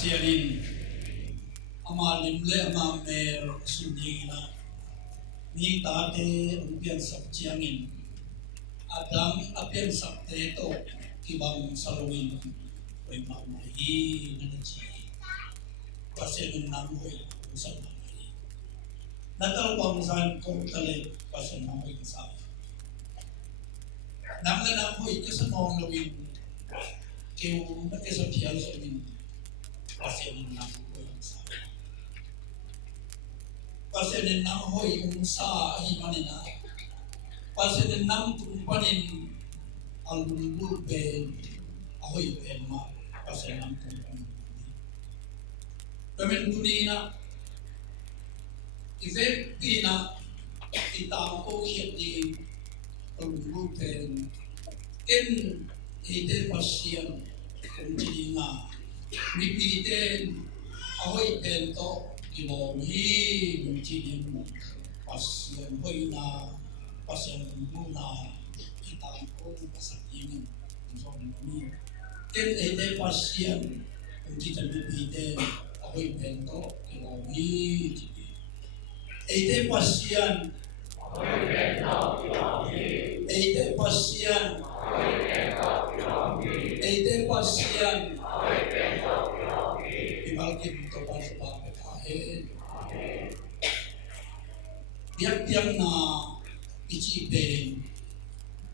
pasianin ama limle ama mer sunjina ni tate umpian sabjiangin Adam apian sabte to kibang salawin ko'y mamahi na naji pasianin namoy usang mamahi natalwang saan ko tali pasianin namoy kasama naman namoy kasanong lawin kaya magkasapiyal sa amin pasianin namoy kasama pasianin namoy yung sa himanina pasianin namoy tumpanin alulubin ahoy elma pasianin namoy Kamen kunina event pina itang ko hindi alulubin in ite pasian kung nga mipiten ahoy pento Ginomi mungkin pasien hoy na pasien muna kita ko pasakinin so ni ken ede pasien kung kita bibite ahoy bento Ginomi ede pasien ahoy bento Ginomi ede pasien ahoy bento Ginomi ede pasien ahoy bento Ginomi ibalkin to pa biang na ichipen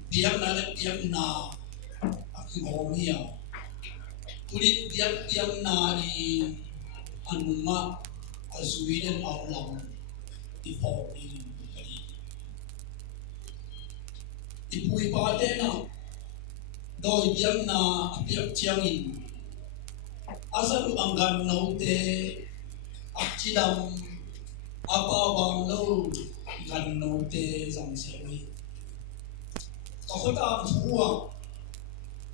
biang na akimomia kulit biang na i anuma azuinen aulang ipori ipui patena doi biang na biang chiangin asal anggan naute akcidam apa bang lo gan note sang sewi kakota buang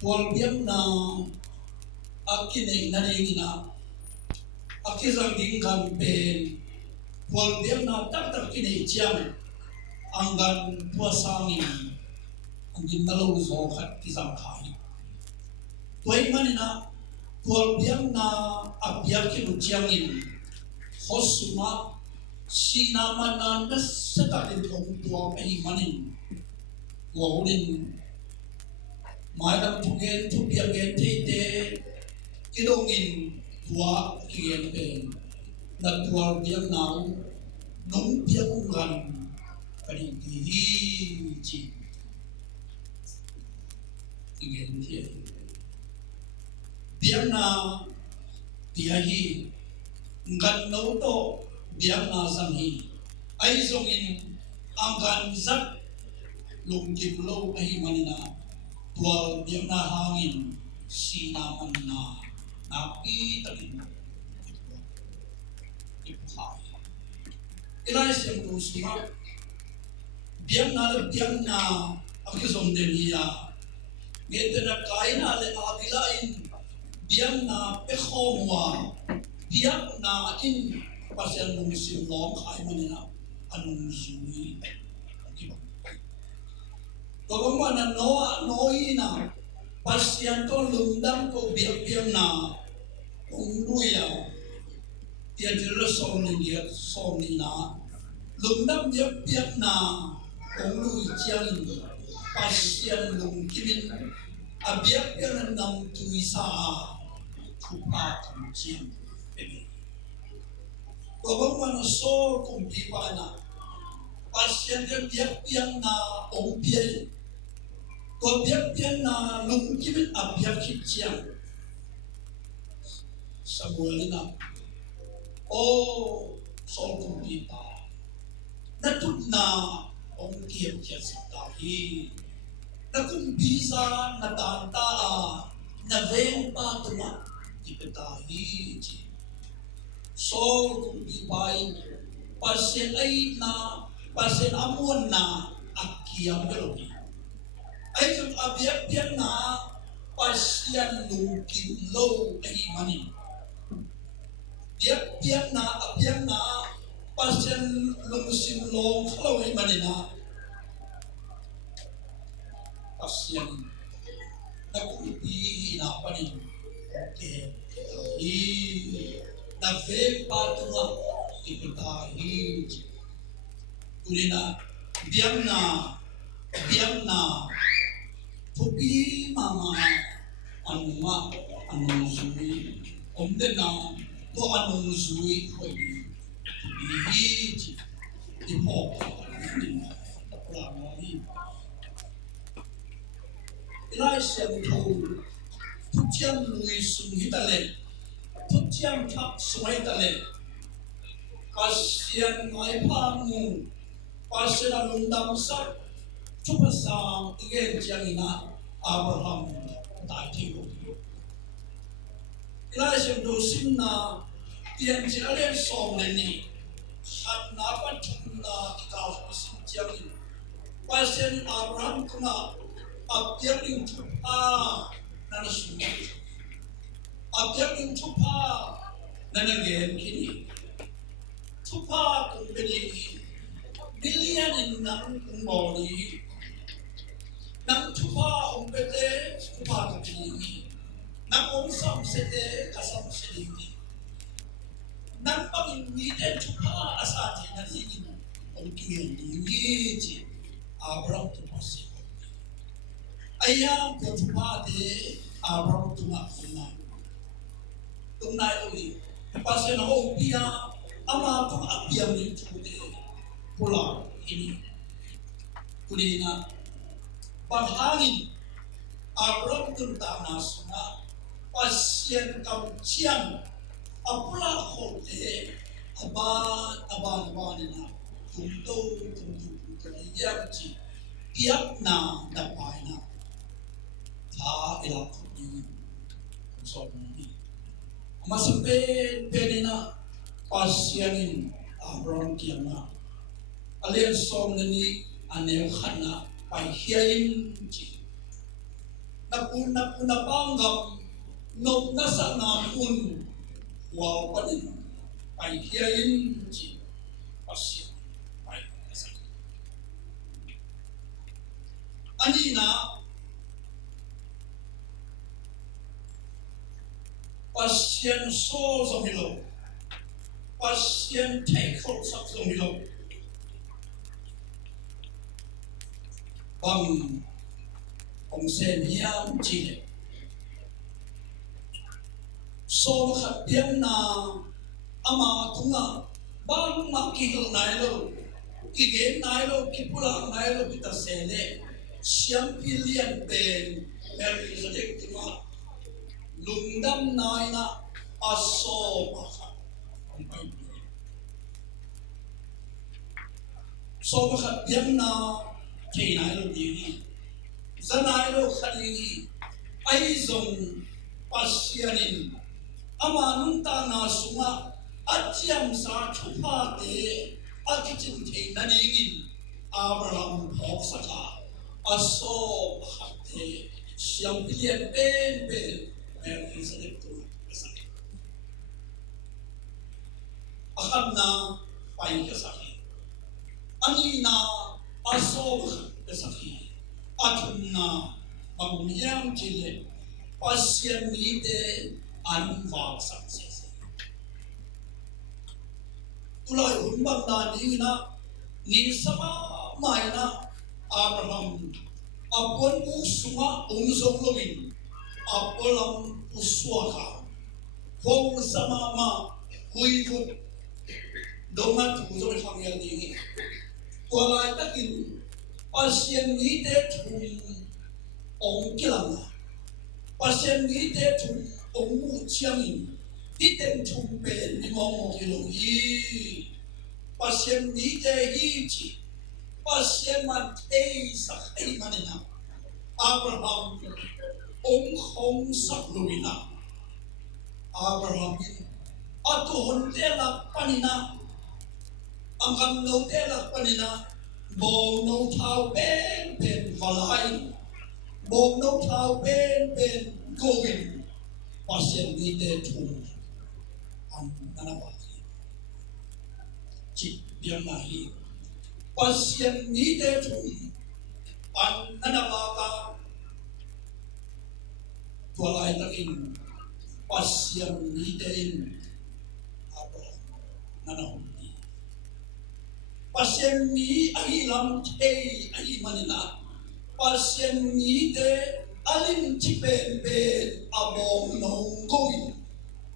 buang biang na akine naningina akizang dingkan pen buang biang na tak kine chiang anggan puasangin angin nalo zokat kisang kai tuai manina buang biang na abyak kinuchiangin Hosuma sinamanan na sa tatin kong tuwang ay manin. Wawulin mayang tugen tubiagen tete kilongin tuwa kiyen pen nagtuwal biyang nao nung biyang ungan panitihi chi kiyen kiyen biyang na tiyahi Ngkan nau to biang na sanghi ay zongin angkan zat lungkim lo ay manina tuwal biang na hangin sinaman na napitalin ipuhay ilay siyang kusima biang na akizong deniya ngete na kain ale abilain biang na pekhomwa Biak na in pasien musim long kai manina anong zui Kung mana noi na pasien ko lundang ko biak na kung luya dia jelas dia soni na lundang biak na kung luya jiang pasien lung kimin abiak yang nang tuisa chupa jiang Kung manaso kung di pa na pasien yang biak na ompiel kung biak na lungkibit abiak kitiyang sa buwan na so kung di pa natud na omkiyang siya sa tahi na kung bisa natantaa na ven pa tuma di petahi So, kung di ba'y pasien ay na, pasien amon na akiyang melodi. Ay kung abiyak na pasien lungkin low ay manin. Biyak na, abiyak na pasien lungsin long low ay manin na. Pasien na kung di hinapanin. Okay. na ve pa tunga ikuta hi kulina biang na thupi mama anuma anung sui omde na to anung sui khoi hi chi ti mo ni la mo hi ilai sem thu thu chiam lui sung hi ta le thu chiam thak sui ta le Kasian ngai pamu, pasien lundam sak, cuba sang igen janina Abraham tak tipu. Ilai semdu sinna tiang jalen som leni, han napa cumna kita usin jangin. Pasien Abraham kuna abdiak ing cupa nana sungai, abdiak ing cupa nana gen kini. Tupa kung pinili, bilian in nang kung boli, nang tupa kung pete, tupa kung pinili, nang kung samsete, kasam silili, nang pangingiten tupa asati na lingin, kung kinilingiti, Abraham tupa siya. Ayang ko tupa de, Abraham tupa kuna. Tunay uli, pasya na ho piya, ama kung apiang ni tude pula ini kulina panghangin Abraham tunta nasuna pasien kam chiang apula khote aban na tunto kayakci tiap na dapaina ta ilak ni so ni masampen penina Pasianin Abraham kiana alian som nani anel khana pai hiain chi napuna panggam nom nasa namun wow panin pai hiain chi pasian pai nasa anina pasian so somilo pasien take hold sak somilo bang ông sen hiam chi so khat pian na ama thunga bang ma ki lo nai lo ki ge nai lo ki pula nai lo kita sele siam pilian pen mer izadek tunga lungdam nai na aso ma so bakhat biang na kay na lo dini zanai lo khalini ai zong pasyanin ama nung ta na sunga atyam sa thupa te akichin thei na ningin Abraham phok saka aso bakhat te siam pilien pen mer izalek tu asaki akan na pai kasaki ani na aso kasaki atun na pagmiyang chile pasien nite anwag sakses tulay humbang na ni sama mai na Abraham apon usunga umsong lumin apolam uswaka kong sama ma huikot dongan tuzo hangyal dini walay takin pasien nite tum ong kilanga pasien nite tum ong muchiangin iten tum pen limong kilong i pasien nite hichi pasien man ei sakay manina Abraham ong hong sakluina Abraham atu hontela panina angkang notela panina bong no thao ben valai bong no thao ben govin pasien nite tum an nanabati chit biang nahi pasien nite tum an nanabata tualai takin pasien nite Abraham nanahumti pasien ni ahilam te ahimanina pasien ni te alim chipen ben abong nong koi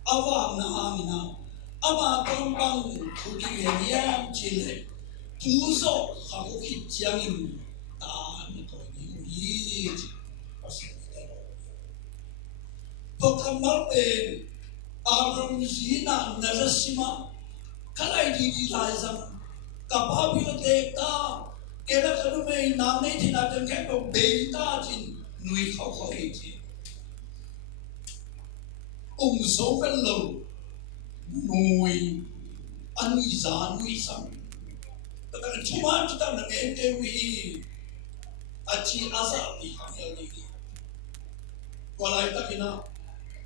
awang na amina ama pang kudiyan chile puso hakukit yang ta nito ni pasien pagkamal ben Abraham zina nazasima kalay di lazam kapabila tekta kaya kanume nanay tinatan kayo beta tin nui kau iti so fellow nui aniza nui sam tapi cuma kita nangete wi aci asa di hamil ini walai takina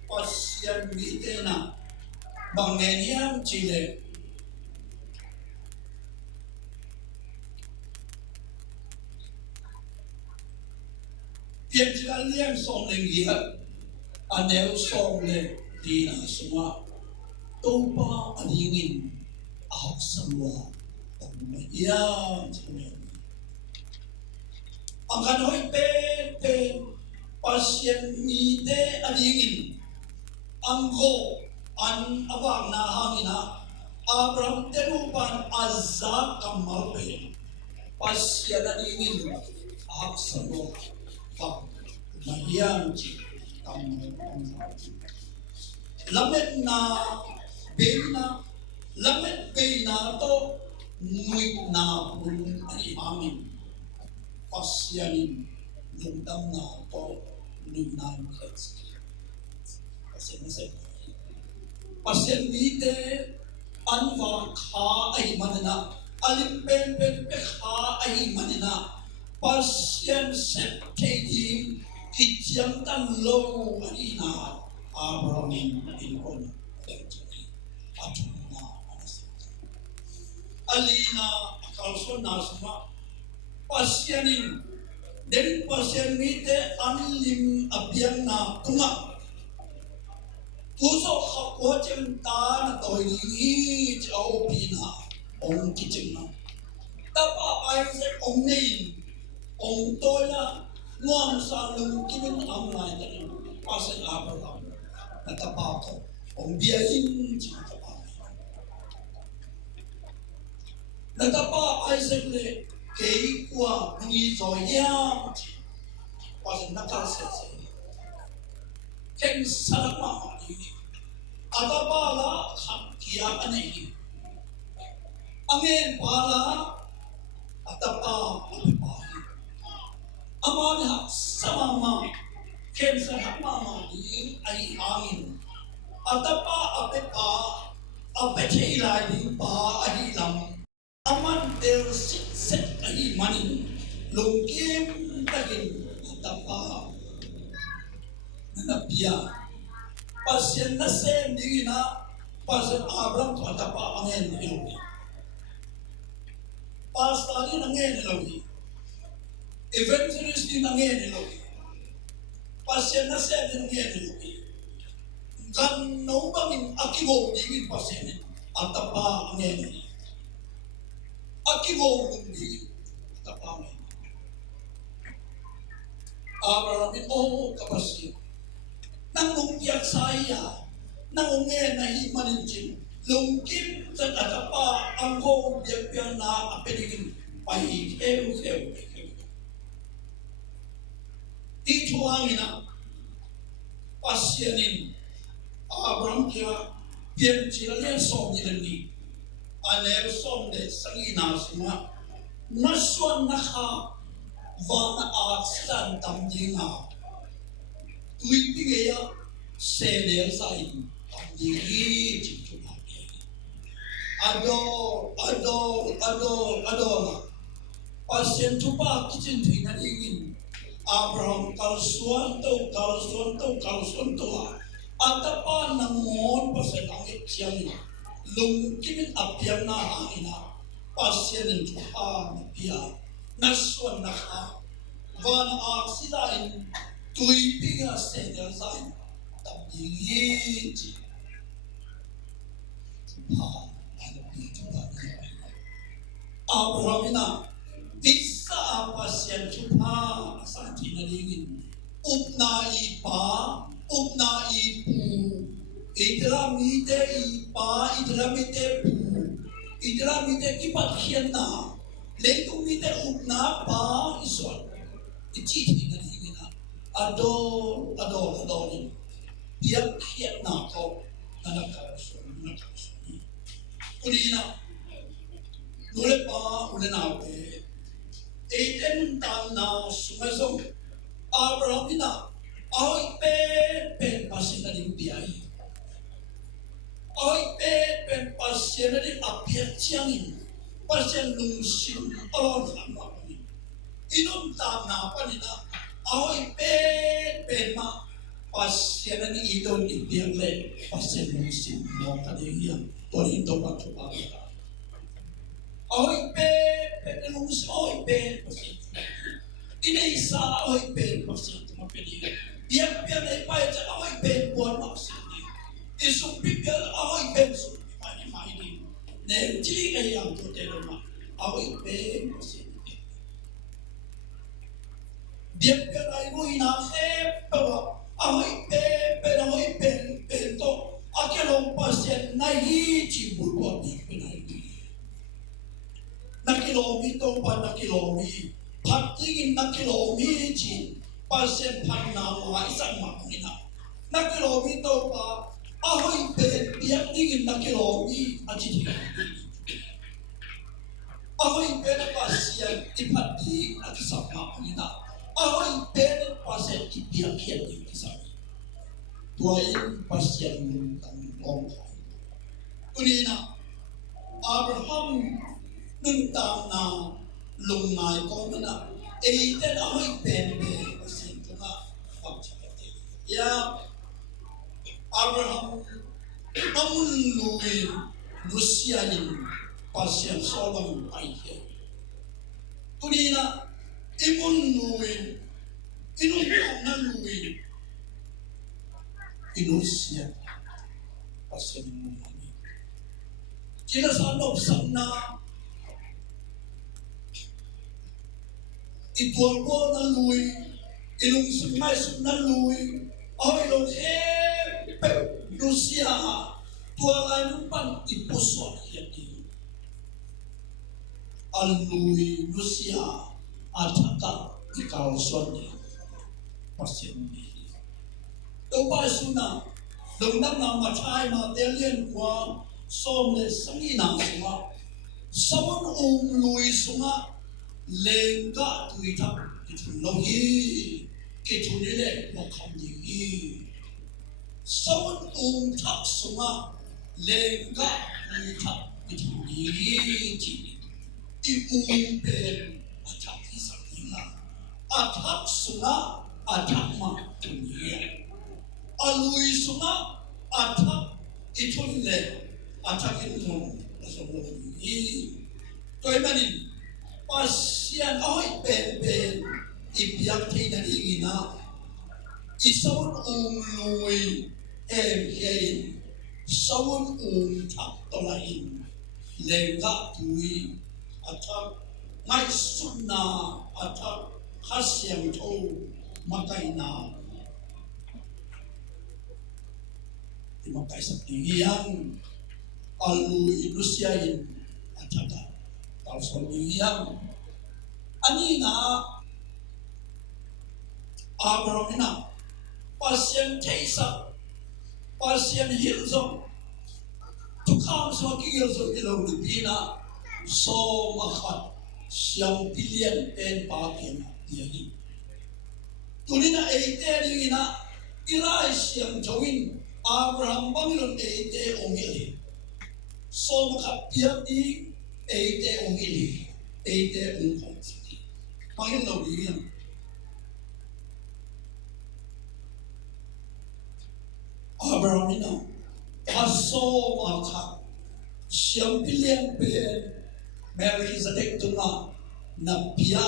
pasien mitena bangeniam Chile pian sekalian song lihat anel song le di semua topa aningin ahok semua pembagian angkan hoi pen pasien mite aningin angko an abang na hangina Abraham terupan azab kamal pe pasien aningin ahok semua pembagian lamet na to nuit na pun ay amin pasyanin lundang na to nuit na pasyan mite anwa ka ay manana alimpen pe ka ay manana pasyan set kayi Kijang tan lo anina Abraham inkon atuna alina kalson nasma pasyanin den pasyan mite anlim abyan na tunga tuso kapwachen ta na toini chao pina ong kiching na tapa ay se ong nein ong tola Nuam sa lung kimin ang lain pasal Abraham natapato ang biyahin sa natapato natapa Isaac le kay kwa nungi zoyam pasal nakasese ken salama ini atapala kia aneh angin pala atapa apipahi Amana sama kensa mama ni ay angin atapa apetila ni pa ahilam aman del set ay manin lungkim tagin atapa nanapia pasien na sen di na pasien Abraham to atapa angin ilmi pastali angin ilmi evangelist din nangyayari loki. Pasyan na siya din nangyayari loki. Kan naubangin akiwo digin pasyan at tapa nangyayari. Akiwo digin at tapa nangyayari. Abraham kapasyan. Nang nungkiyak saya, nang ungay na himaninjin, lungkim sa tatapa ang ko biyag na apedigin pahihew-hew. Itu angina pasyanin Abraham kaya pian chilalian som ni aner som de sangina sima naswan naka vana aksan tamdinga tuipingeya seder sain tamdingi chichunake ador pasyan tupa kitchen tuina ingin Abraham kalsuan to atapa nangon pasal langit siang lungkimin apyan na hangina pasyan ng tuha niya naswan naka van aksilain tuipiga sedel sain tabdingit Abraham bisa pasien cupa santi naringin upna ipa upna ipu idramite ipa idramite pu idramite kipat hiana lentumite upna pa isol ichi naringin adol dia hiana ko nanakaso kulina Nule pa ule na pe, eten tan na sumasong Abraham ina, ahoy pe pasien na din biyay, ahoy pe pasien na din apiat siyangin, pasien lungsin alon hama pa rin, inom tan na pa nina, ahoy pe ma pasien na din idon ibiyang le, pasien lungsin mo kaniyang, tuwalin to pa to pa. Oi pe luz oi pe ini isa oi pe pasien tu mapedi dia ne pai ja oi pe buat maksud isu pipel oi pe su mai ne jili ai yang tu te ma oi pe pasien dia ai oi na se pa oi pe to akelo pasien nai chi buat ni penai nakilomi to pa nakilomi patingin nakilomi chin pasien panna wa isang makunina nakilomi to pa ahoy pe biak tingin nakilomi achi ahoy pe pasien ipati at isang makunina ahoy pe pasien ipiak yan yung isang tuwain pasien ng longkay kunina Abraham nung tao na lungnay ko na ten ahoy pembe kasi ito nga pagkakati. Ya Abraham amunluin Lucianin pasyan solang ayhe. Kunina imunluin inunong na luin inusya pasyan mo namin. Kinasanop sana itualbo na lui, ilong sumay na lui, ay ilong Lucia, tualay ng pan ipuswa yati. Al lui Lucia, ataka ikaw swati, pasien ni. Tawpa suna, dungdam na matay materlian kwa, somle sangina sunga, saman lui sunga, lenga tuita kitulongi kitulile makamdi sawan tak sunga lenga tuita kitulili iumpen atak isakina atak sunga atak ma tunia alui sunga atak itulile atak itulong nasabuni toimanin pasien oi pen ibiak tay na ingina isawon lui hein sawon tak tolain lenga tui atak ngai sunna atak hasyang to makaina dimakai saktiyan alu inusiain ataka Alhamdulillah, anina Abraham ina pasien teisa pasien hilzong tukam so kiyelzo ilaw lubina so makat siyang pilyan pen pakina diyan tunina eite ina ilay siyang jawin Abraham Panginoon eite ongili so makat diyan eite ongili, eite ongkonsiti. Pangin daw diyan. Abraham ina, aso maka, siyang pilyan pen, Melchizedek tunga, na piya.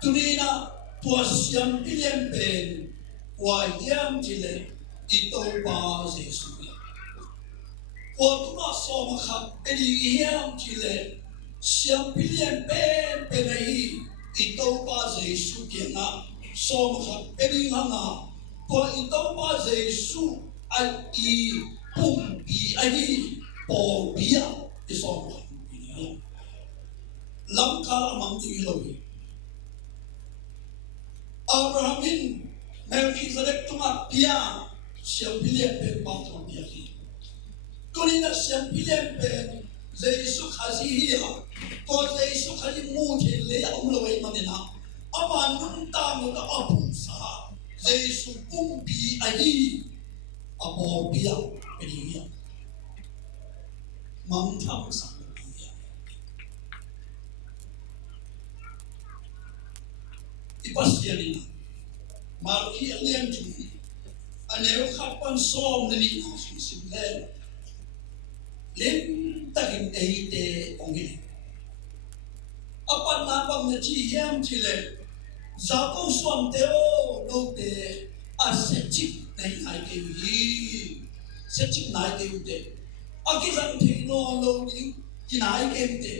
Tunina, tuwa siyang pilyan pen, wayang jile, ito pa Jesus. qua tu na so ma khat edi hiam chi le siam pilien pe nei i to pa Jesu kianga so ma khat edi nganga qua i to pa Jesu ai i pum bi ai po bia i so ma khat ni lam ka mang ti lo Abrahamin Melchizedek tunga pia siam pilien pe pa to pia ki Tulina siam pilien pe Jesu khasi ha ko Jesu khasi mu the le om lo wei manina ama nun ta mo da apu sa Jesu pum bi ai apo pia pe ni mang tham sa ipasiani Marki alian tu aneu kapan som ni sim le len takin eite ongi apan na bang na chi hiam chi le za ko swam teo no te asechik nei ai ke hi sechik nai ke te akizang the no no ni kinai ke te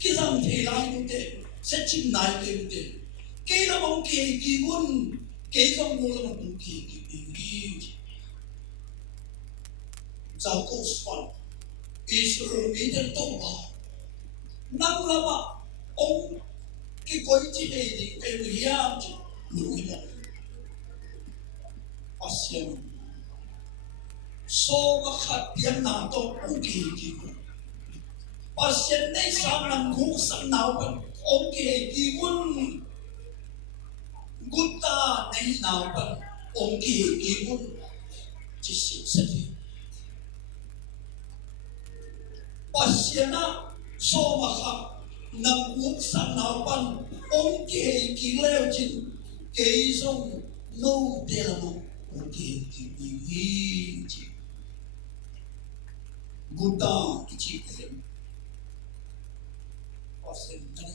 kizang the lai te sechik nai ke te ke la mong ke ki gun ke không mua là một kỳ đi giáo cô soạn Israel nghĩ đến tổ bảo năm lắm à ông cái quấy chỉ để thì cái người hiam chứ lùi đó Asian so mà khát tiếng nào to ông kỳ Asian này sang năm ngũ sang nào vẫn ông kỳ quân Gutta nei nào bằng ông kỳ quân chỉ xin sẽ đi Pasiana so mà khắp nằm quốc sang nào bằng ông kỳ leo chín kỳ sông nô tê là một ông kỳ chỉ Gutta chỉ thêm Pasiana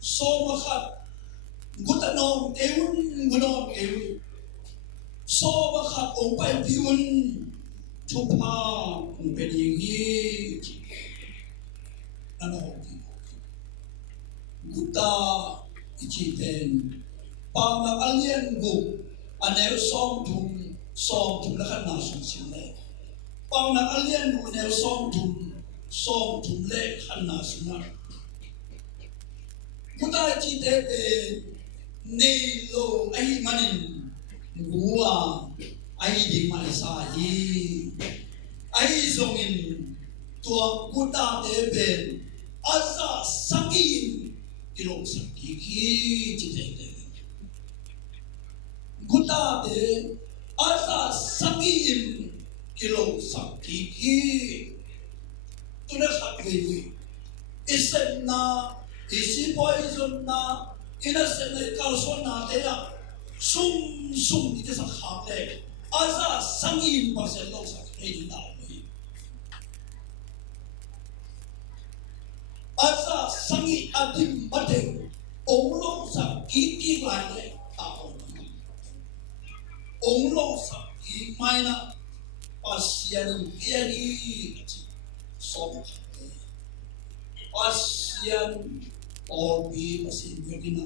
so mà khắp Gutta non eun gunon eun so ba khat ong pai piun thupa ong pe ding hi ano Gutta ichi ten pa na alien gu anel som thum la khan na sim le pa na alien gu anel som thum le khan na sim na Gutta ichi te nei lo ai manin gua ai ding mai sa hi ai zong in tua Gutta te ben asa sakin kilong sakki ki chi te Gutta te asa sakin kilong sakki ki tu na khat ve isen na isi poison na innocent na kalson na teya sum ite sa khale aza sangin pasel lo sa hei na ni aza sangi adim bate onglo sa ki lai le ta onglo sa ki maina pasian kiani som pasian Orbi masih begini,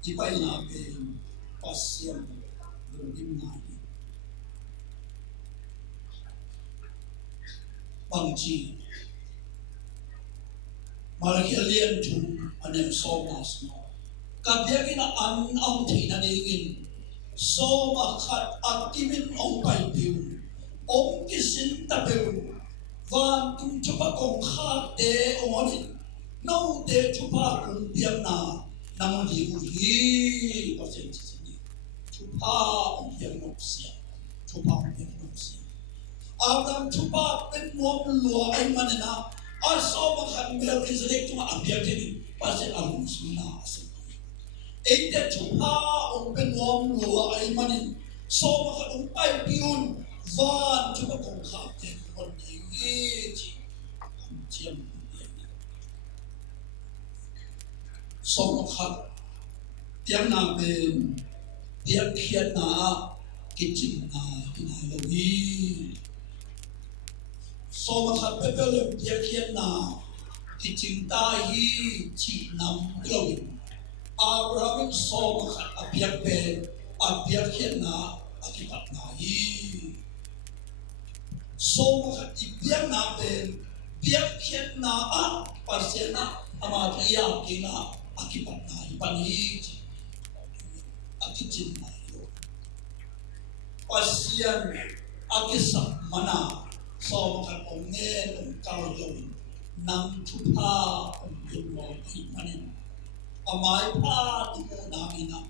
jika ini pasien begini, bangji, malah kalian jum ane somas, kabia kita an tina dingin, somakat aktimin pai piu, kisin tapiu, van tum coba kongkat de onin. Nau te chupa kung piang na nang di uri pasien sini chupa piang nopsia Abraham chupa pen muam luar ay manena aso makan Melchizedek cuma ambil jadi pasien alun suna asin ente chupa pen muam luar ay manen so makan umpai piun van chupa kung kapten kon di ciam so khat tiang na ben tiang khiat na kitchen na hinai lo hi so ma khat pe pe le bia khian na ki cinta hi chi nam glowin Abraham so ma khat apiak pe apiak khian na akipat na hi so ma khat ipiak na pe piak khian na a pasena ama thia ki na akipat na hi pani akichin na yo pasian akisa mana so ma khat ong ne ong kau yo nam thu pa ong yo mo hi manin amai pa tu mo na mina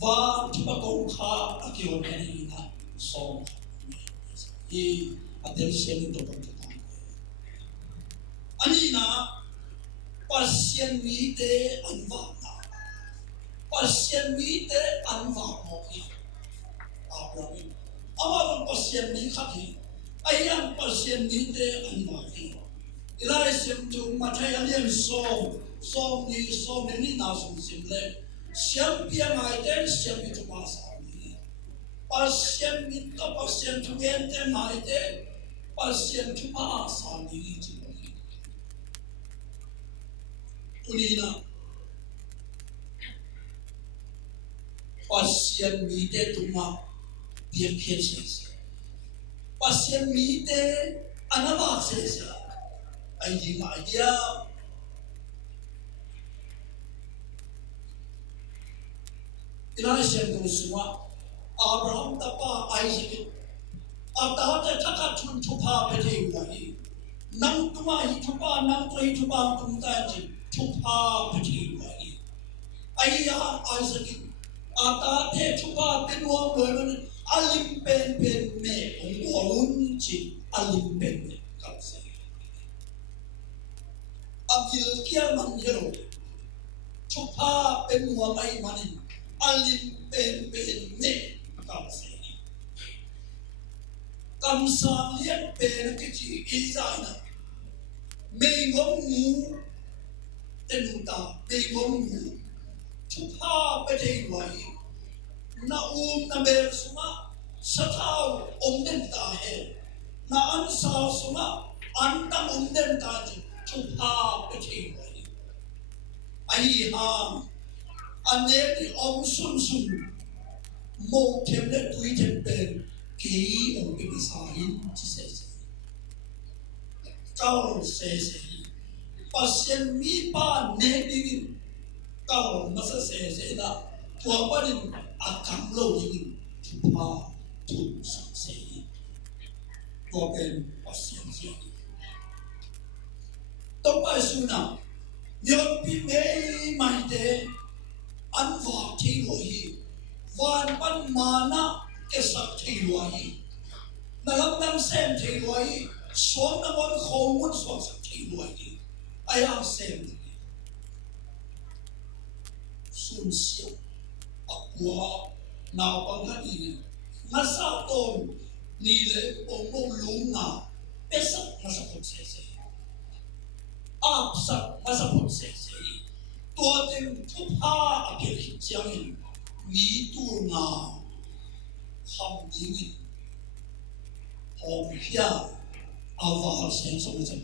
va thu pa kong kha akio ne na so i attention to ko ta ani na pasian mi te anwa na pasian mi te anwa mo hi Abraham Awan pasien ni khaki ayan pasien ni te anwa ki ilai sim tu mathai alian som ni na sum sim le siam pia ngai ten siam ni tu pa sa ni pasien ni to pasien tu gen te ngai te pasien tu pa sa ni tu ni unina pasien ni te tu ma dia kiases pasien mite anava sesa ai di ma dia ila sen ko suwa Abraham tapa Isaac ata ta thaka thun thupa phe wai nang tuma hi thupa nang to hi thupa tum ta ji thupa phe wai ai ya Isaac ata the thupa penwa loi alim pen me ongorun chi alim pen me kapse abdil kia man hero chupa pen wa mai manin alim pen me kapse kamsa lian pen ke chi izaina me ngom mu tenuta me ngom mu chupa pe dei wai na na ber suma sathau omden ta he na an sa suma an tam omden ta ji chupa pe thei wai ai ha ane ni om sun mo them le tui them pen ki om ke sa hin chi se kau se pasien mi pa ne ni kau masa se da tua pa ni akam lo ni chupa tu se tua pen pasien se to pa suna yon pi me mai de an va thi lo hi van pan mana ke sak thi lo hi na lam nam sem thi lo hi so na mon kho mun so sak thi lo hi ai am sem sun siu akwa nào bằng cái gì nó sao tồn ni lệ ông mông lúng na bé sắc nó sao không sẽ áp sắc nó sao không sẽ tua tem thúc ha ở cái hình chiang hình mỹ tu na ham ding hom hia aval sen so nó sẽ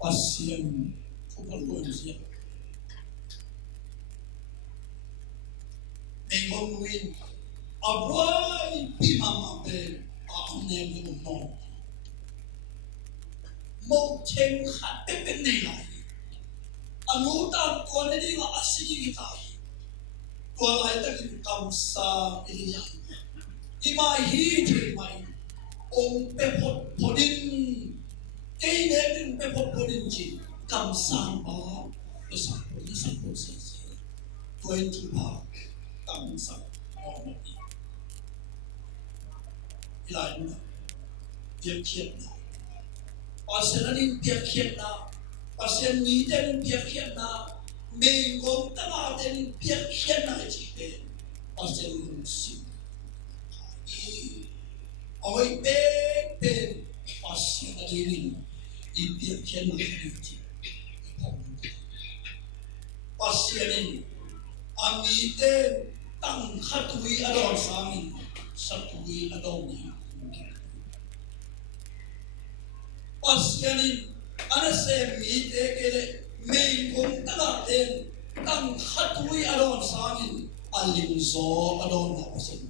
pasien không có lỗi gì Mengong win, aboy pimama be amne mo mo chen khat pe nei lai anu ta ko ne di ga asini ki ta ko lai ta ki kam sa iliya ima hi thi mai ong pe podin ke ne din pe podin chi kam sang ba pe sa ko se ko en tu pa tam sa mo ni lại nữa việc khiết na pasien ani việc khiết na pasien ni ten việc khiết na mình gồm tất cả ten việc khiết na chỉ để pasien luôn xin oi pe pasien ani ni việc khiết na chỉ pasien ani ani ten tăng khát túi ở đó sang satui adoni pasianin anase mite kele main kong tagaten tang hatui adon sangin aling zo adon na pasin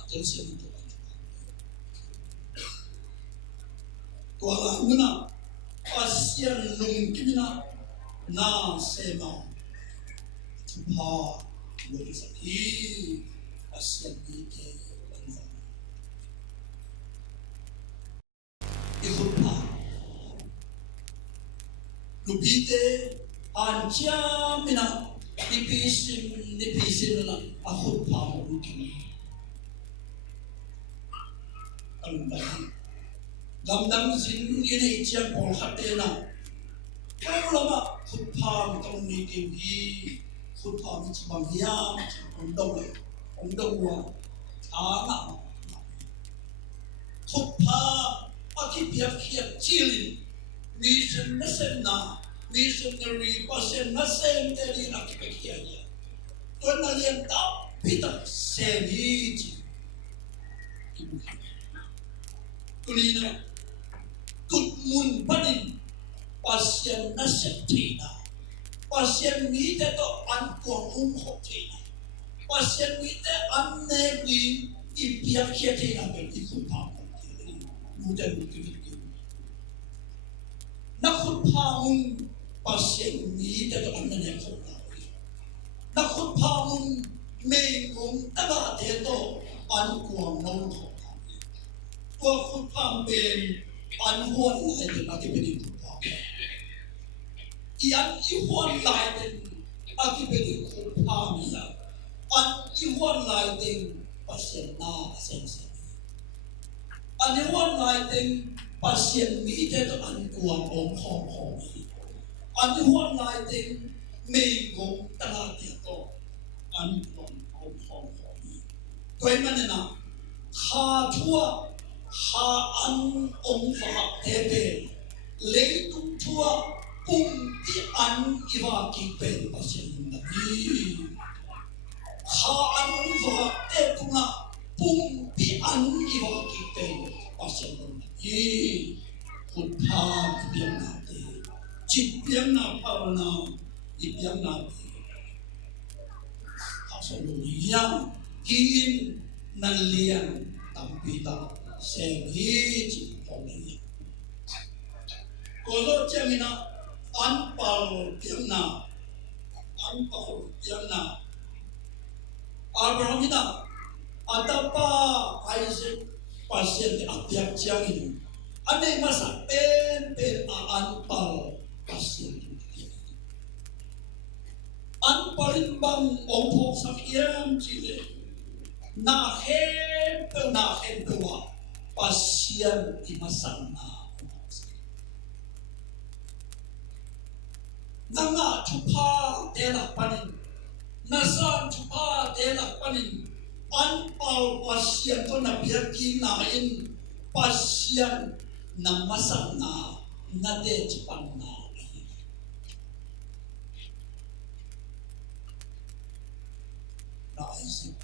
atin sin to tuala muna pasian lung kimina na sema tupa lori sakhi pasian mite anza ikhutpa lubite ancha mina nipisim na akhutpa mo kini alundani damdam zin ini ichian pol khatena kalau lama khutpa tong ni ki khutpa mi chibang hiam ong dong wa ana khutpa akipiak hiap chilin mission na missionary pasen na sem teli akipiak ya tuan na lian ta pita semiji kulina kutmun panin pasien na septina pasien mite to an kuang hotina pasien mite an nebi ipiak hiatina ben ikutpa mudah begitu. Nakut paung pasien ni dalam anda yang kau nakut paung mengong taga teto an kuang nong kau. Tua kut paung ben an huan lai den akibedi kut paung. Ian ihuan lai den akibedi kut paung ya. An ihuan lai den pasien na sense. Aniwan lighting pasien mite to ankuang ong hong aniwan lighting mengong tanga to ankuang ong hong toy manena ha thua ha an ong fa tebe leitung thua pung ti an iwa ki pen pasien na ni ha an ong fa te punga pung pi an iwa ki pen pasien na ni khutpa piang na te chit piang na pavana piang na te asoluriya kin nalian tampita sehi chit poni kolo chamina anpal piang na Abrahamina atapa Isaac pasien apiak ciangin ane masa pen anpal pasien anpalin bang ompok sakiam chile na hem wa pasien imasana nanga tupa tela panin nasan tupa tela panin anpal pasien to na biaki na in pasien na masana na de chipang na Isaac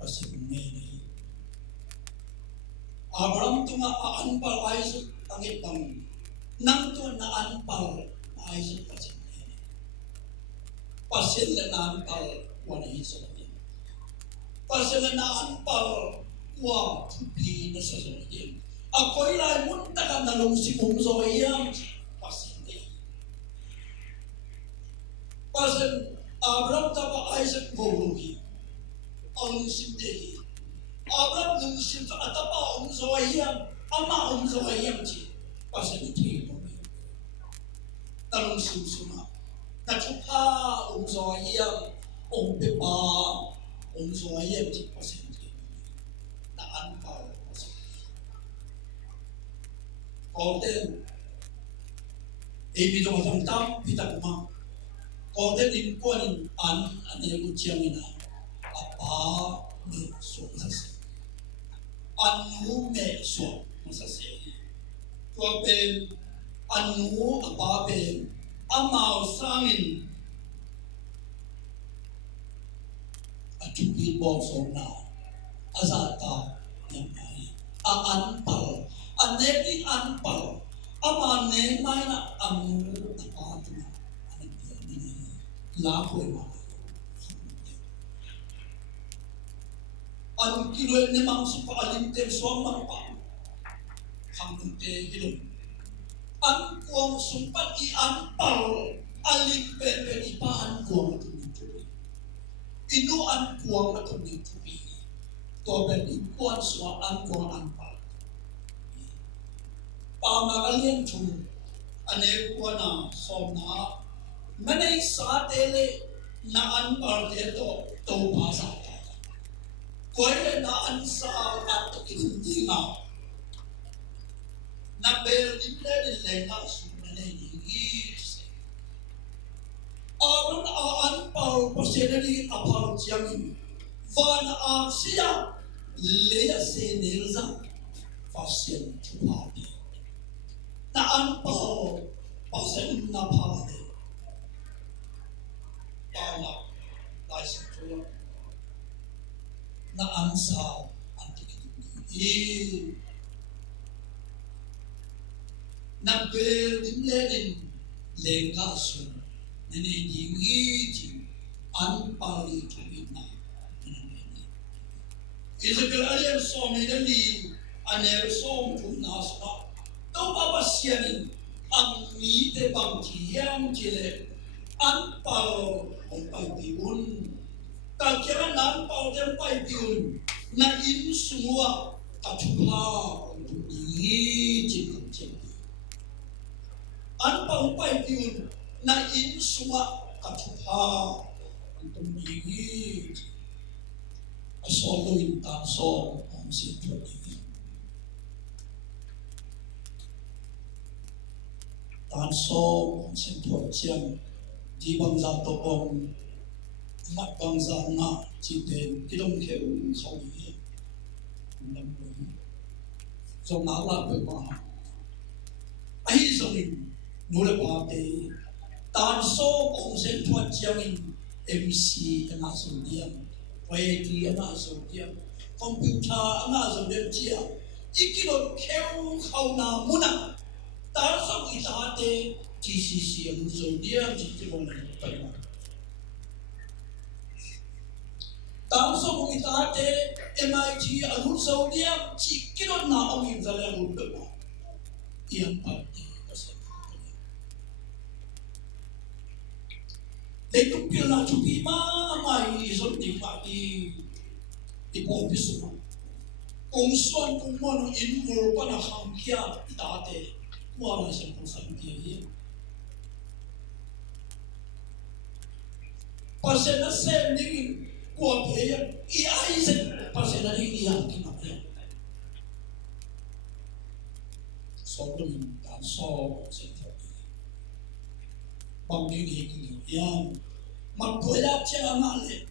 pasien ni Abraham tu nga anpal Isaac tangit tang nang to na anpal Isaac pasien na anpal wana Isaac pasien na anpal wa tupi na sa sasakyan ako'y lai munta ka nalong si Mumso iyang pasien Abraham tapa Isaac bulugi ang simdehi Abraham nung simta atapa Mumso iyang ama Mumso iyang si pasien iti talong simsuma natupa Mumso iyang umpipa Mumso iyang si pasien na anpal Koden ibito matang tam pitakma Koden inkuan an ane uciamina apa me so masase anu me so masase Koden anu apa be amau sangin atupi bosona azata yang ai anpal aneki anpal ama ne mai na amu tapatu ani la koi ma an kilo ne mang su pa alim te suam mang pa khang te hilum an kuang sumpat i anpal alim pe i pa an kuang tu inu an kuang tu ni tu to ben in kuan suwa an kuang an pa pa ma alien tu ane kuana som na manai sa tele na an par de to pa sa ta koi le na an sa ta to kin ni na na ber din le na su ne ni Aron an par pasenani apar chiangin van a sia le se nerza fasien chupati na an par pasen na pale pala lai sa tu na an sa antikini na ber din lenga su nene dingi ji an pali tuina Isabel alien som ni aner som tuna sa to baba sianin ang mi te bang jiang jile an pal ong pai biun ta kira nan pal tem pai biun na in semua katuha untuk dingi ji kucing an pal pai biun na in semua katuha untuk dingi asolo intan so om situ ini tan so om situ siang di bangsa to om mat bangsa na citen kilom keu kau ini nam so na la pe pa ai so ni nule pa te tan so om situ siang in MC na so dia Wei di ana so dia computer ana so dia dia ikilo keu kau na muna ta so ita te GCC ang so dia di mo na pa ta so ita te MIT ang so dia ikilo na ang inzala mo ba iyan pa Lekung pila cuti mai izon di pagi di office mo. Kung suan kung mo in mo pa na hangkia itate wala siya kung saan kaya. Pasena sen dingin ko kaya iaisin pasena dingin iyan kinakaya. So dun dan so sen bằng những hình yang mà tuổi đã chơi mà lên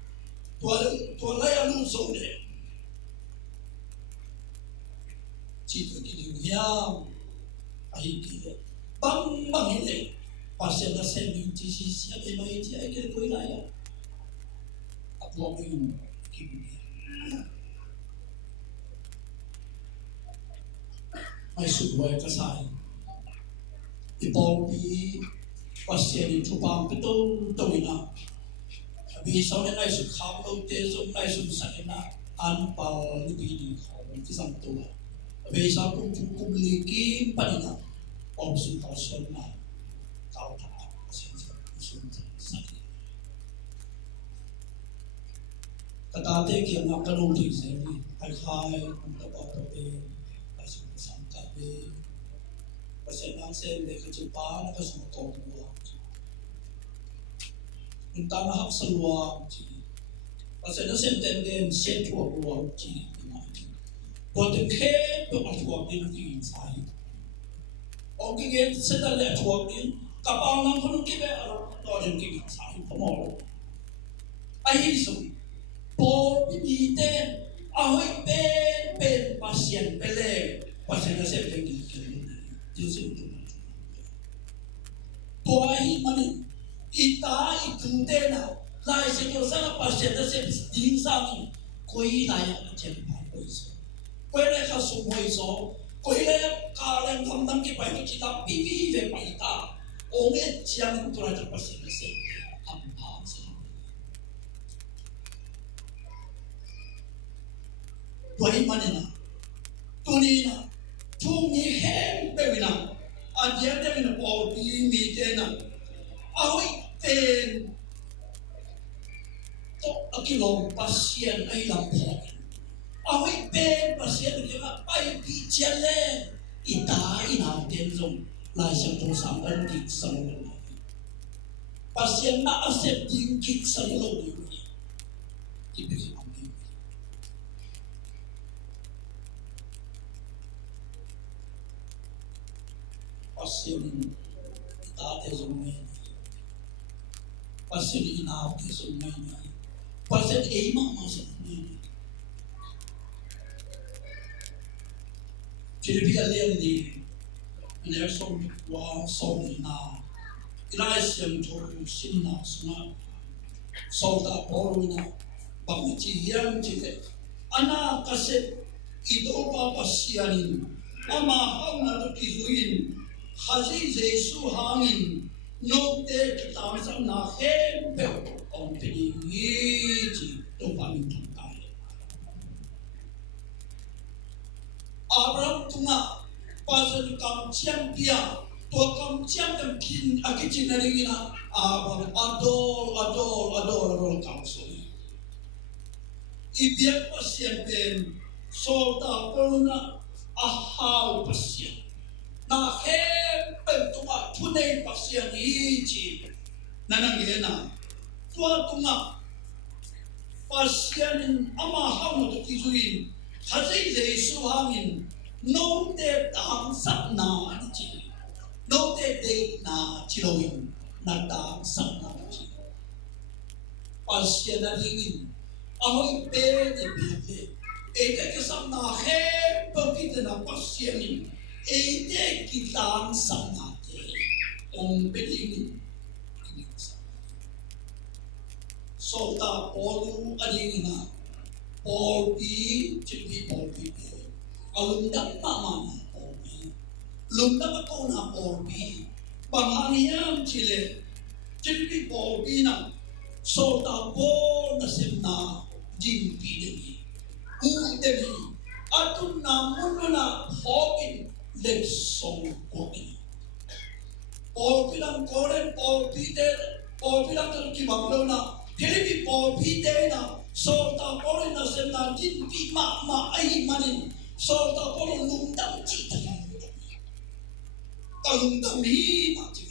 tuổi lại ăn uống đấy chỉ có cái điều yang ai kia bằng hình này pasal dah saya minta sisi ada mai dia ikut kau lah ya apa yang kini mai sudah kesal ibu pasien itu bang betul ina. Habis soalnya nai su kham lo te su nai su sakina anpal lebih di kau kisah tua. Habis aku cukup lagi panina opsi pasien na kau tak pasien sakit. Kata yang akan uji sini, hai untuk apa be, pasien sangka be, pasien nasi be kecepahan atau semua tua. Tentang hak seluar, pasal nasi tenden setua luar ji, buat ke beratuan ini saya. Orang yang sedang beratuan ini, kapal nang pun kita orang yang saya pemol. Ayah itu, pol biten, awak pen pasien pelek, pasien nasi tenden jadi itu. Tuai mana? Ita itu dena, lai sekian sana pasien nasi ding sami, quay lại trên bài quay số quay lại khá sung quay số quay lại cả lên thăm năm cái bài chỉ là bí bí về bài ta ông ấy chẳng tôi lại bắt sinh sinh âm phàm sinh quay mà nè tôi nè chung nhị hẹn bây giờ anh nhớ đến mình bỏ đi mi tên nè ôi tên tôi cái lòng pasien ấy làm phò ôi tên pasien cái mà bay đi chơi lên ita inang tên dùng lại sang trong sáng ân kịch sang lâu pasien na accept din kịch sang lâu đi thì bây giờ ông đi pasien ita tên dùng này pasien inang tên dùng này pasien ấy mà sang này chỉ biết liên đi nên sống qua sống na ilai xem cho sinh na sống sống ta bỏ na bằng chỉ hiền chỉ thế ana kaset ito pa pasianin ama hang na to kizuin haji Jesu hangin no te kita sa na hempe on pedi ji to pa min thang Abraham tunga pasal kam chiam pia to kam chiam tam kin akichi na ringina Abraham adol kam so ibiak pasien pen solta poluna ahau pasien na hem pen tunga tunai pasien ichi nanangena tunga pasien ama hau to kizuin Hãy Giêsu hangin nô te tang sắc na chi nô te de na chi loin na tang sắc na chi pasien na dingin ahoy pe de pe e te sắc na he pa kit na pasien e te ki tang sắc na te om pe dingin so ta polu ading na Paul B, jadi Paul B. Alumdam mama Paul B. Lumdam ako na Paul B. Panghaniam Chile, jadi Paul B na. So ta Paul na simna jimpi deni. Deni. Atun na mundo na hopin leksong koki. Paul bilang koren Paul B der. Paul bilang terkibang na. Jadi Paul B der na. So ta pore na sem na jin pi ma ai manin so ta pore lung dam chi ta lung dam hi ma chi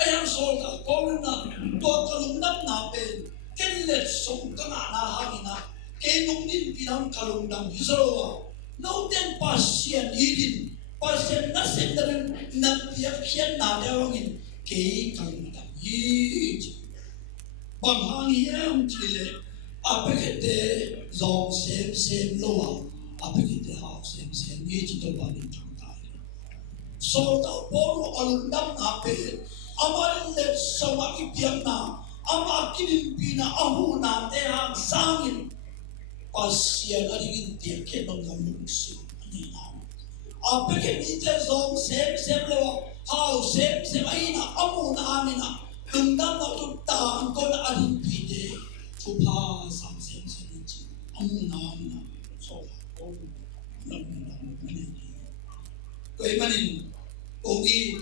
ai am so ta pore na to ta lung dam na pe ken le song ka na ha ni na ke nung din pi dam ka lung dam hi so no ten pasien idin pasien na sem na pia khian na de ngin ke ka lung dam hi Panghaniam Chile, apekete zong sem loa, apekete hao sem ye chito panin changtai. So ta poro alundam na pe, amarin le sama ipiang na, ama kinin pina ahu na te hang sangin, pasien aringin tiyak ke bangam lungsi ani na. Apekete zong sem loa, hao sem aina amu na amina. Lungdam na tu tang ko na adin pide chupa sam sem chi amna so ko na mani ko manin ogi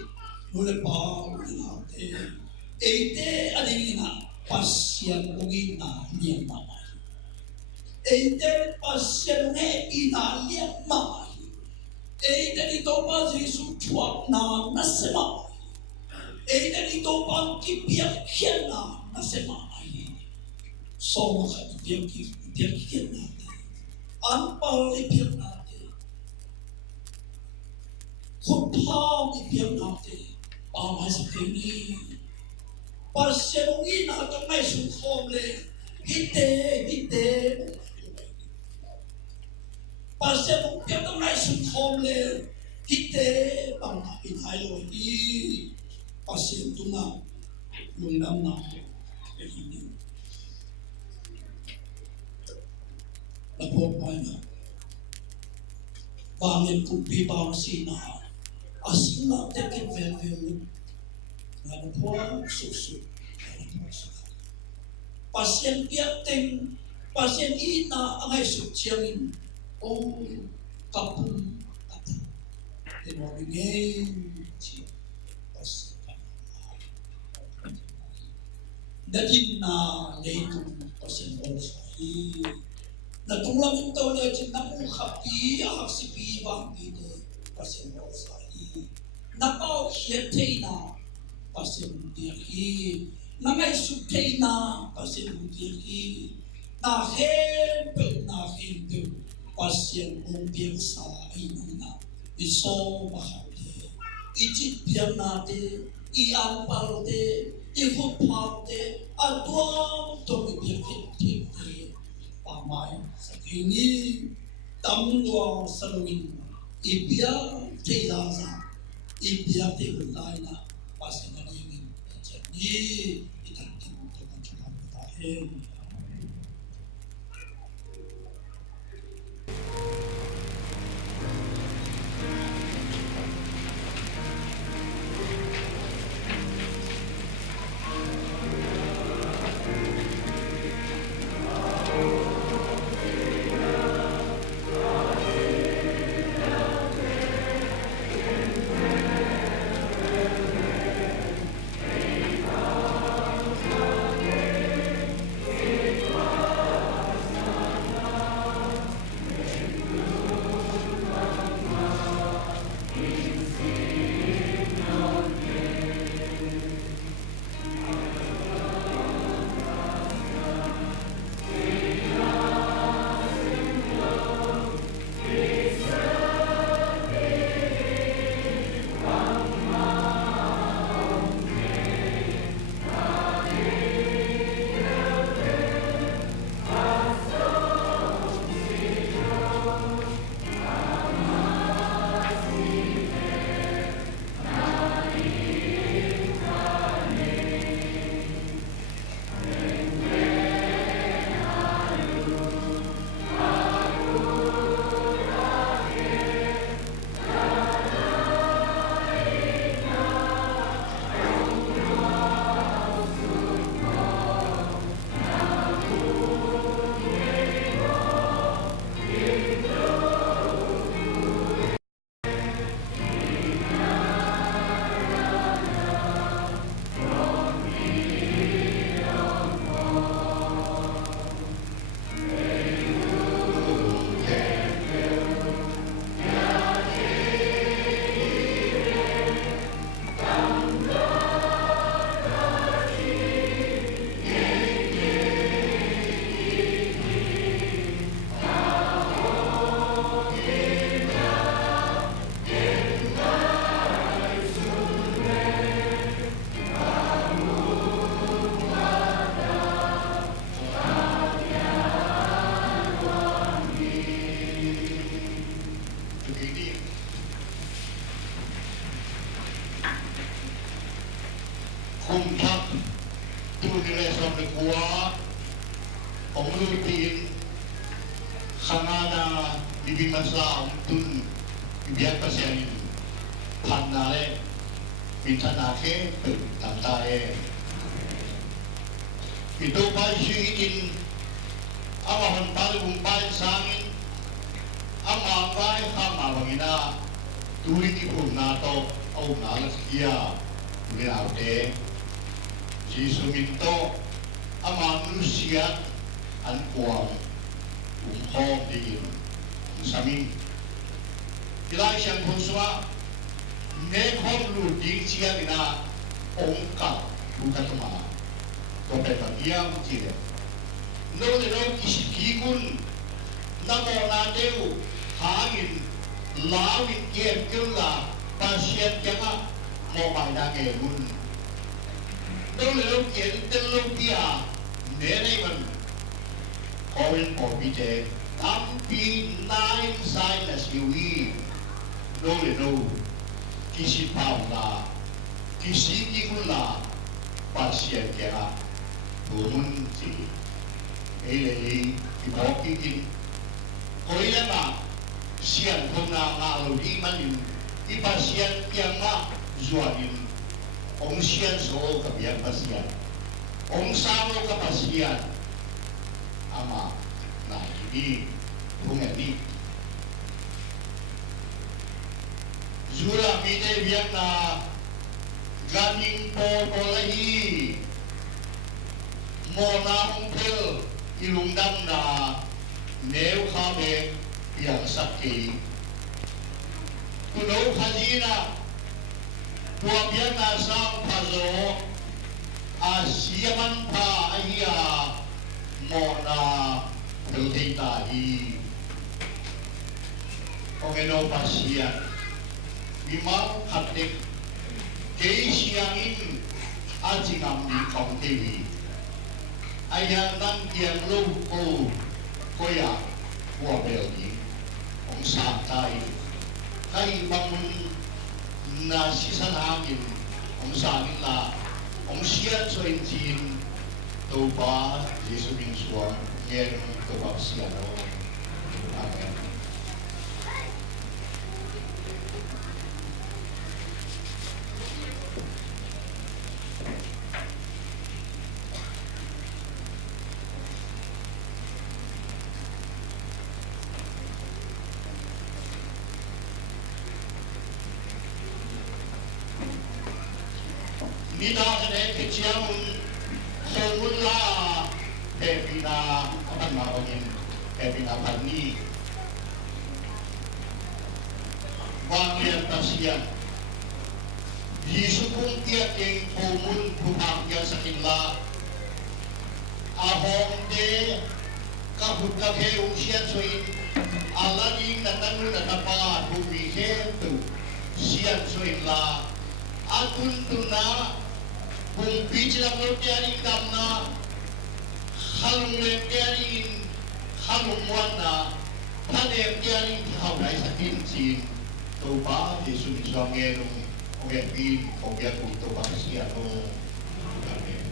nule pa na te adin na pasien ogi na lian ma pasien ne ina lian ma di to pa Jesu chua na nasema Eda dito pang kipiyak kiyan na sema ay so maka ipiyak kiyan natin ang palipiyak natin kumpang ipiyak natin pamay sa kini pasenungin na itong may sungkomle hite pasenungin na may sungkomle hite pang inayo pasien tunga lungdam na ini po pa na bangin kung pibang sina asina tekin velvel na po susu pasien piateng pasien ina ang ay suciangin o kapun tinawagin siya pasien datin na leitung pasien o sahi natulong ito na dyan na mong kapi ang sipi bang ito pasien o sahi napaw hiyatay na pasien diyahi na may sutay na pasien diyahi na hempel pasien o diyak sa inong na iso mahal ijit biyan natin iampal de ihupal de adwam tumibiyakit pamay sa kini tamwa salawin ibiyak tiyaza ibiyak tiulay na pasinaningin jadi itantin dengan cakap tahin kumtak tu nilai sampai kuah pengulutin kanana di masa untun biar pasien panare minta nake tantare itu bajuin amahan paling umpai sangin amapai hama bangina turi ibu nato au nalas kia Minarte, Yesus minto ama manusia an kuang umhom digin sami kilai siang konsua nekhom lu ding cia dina ongka bukan tuma kope bagiang cile no le no kisikikun namo nadeu hangin lawin kiem kela pasien janga mau pada kemun, dulu kita dia neneman, kawin kopi teh, tapi naik saya nasiwi, dulu kisi paula, kisi kikula, pasien kera, turun si, elei, ibokikin, koi lama sian thong na nga lo di manin ipa sian yang ma zuanin ong sian so ka biang pasian ong samo ka pasian ama na ini bungani zura mide biang na ganing po polahi mo na ong pel ilungdam na nếu khabe yang sakki kuno khajina tua biana sang phazo asiaman pa ahia mona pelita hi ongeno pasia bima khatik keisiangin ajingam di kong TV ayang nang diang lu ko koya wa belgi ong satai kai bangun na sisan hangin ong sangin la ong sian so injin to ba Yesu bin suam yen to ba sian o amen. Nida kene keciamun semula pepina apa namanya pepina pani bangian tasian disukung tiap yang komun pulang yang sakitlah ahong de kahut kakhe usian soin alaning natanun natapa bumi tu sian soin la atun tuna kung bijilang lo tiyaring damna halung lem tiyaring halung wana tanem tiyaring hawlay sa kinsin to ba Yesu ni sangenong ogepin ogepu to ba siya no amen.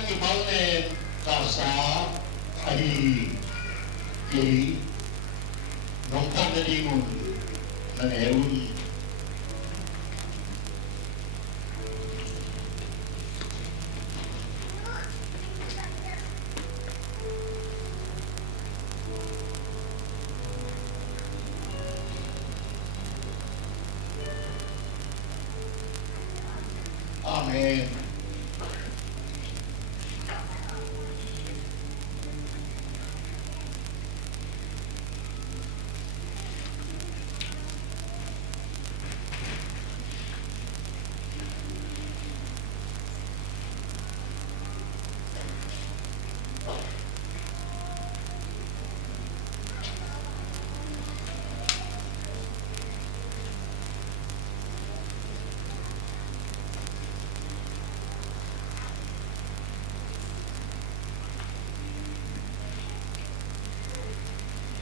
kan ibalnen kasa ay kay nongkan na dingon na neun. Amen.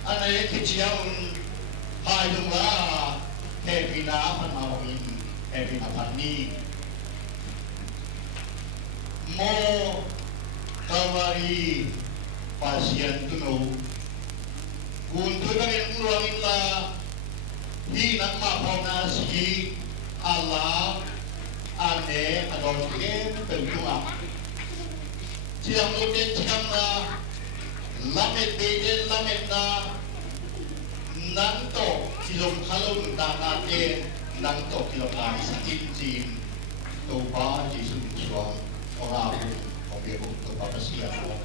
Anay kiciyang hayong la heavy na panawin heavy na pani mo kawari pasien tuno kunto kami ulangin la hinang mapaw na si Allah ane adon ke tentua siyang lutin siyang na lamet beden lamet na nanto kilong kalong danatin nanto kilong kami sa kinjin to ba Jesus Christ orang aku biarpun to ba siya mo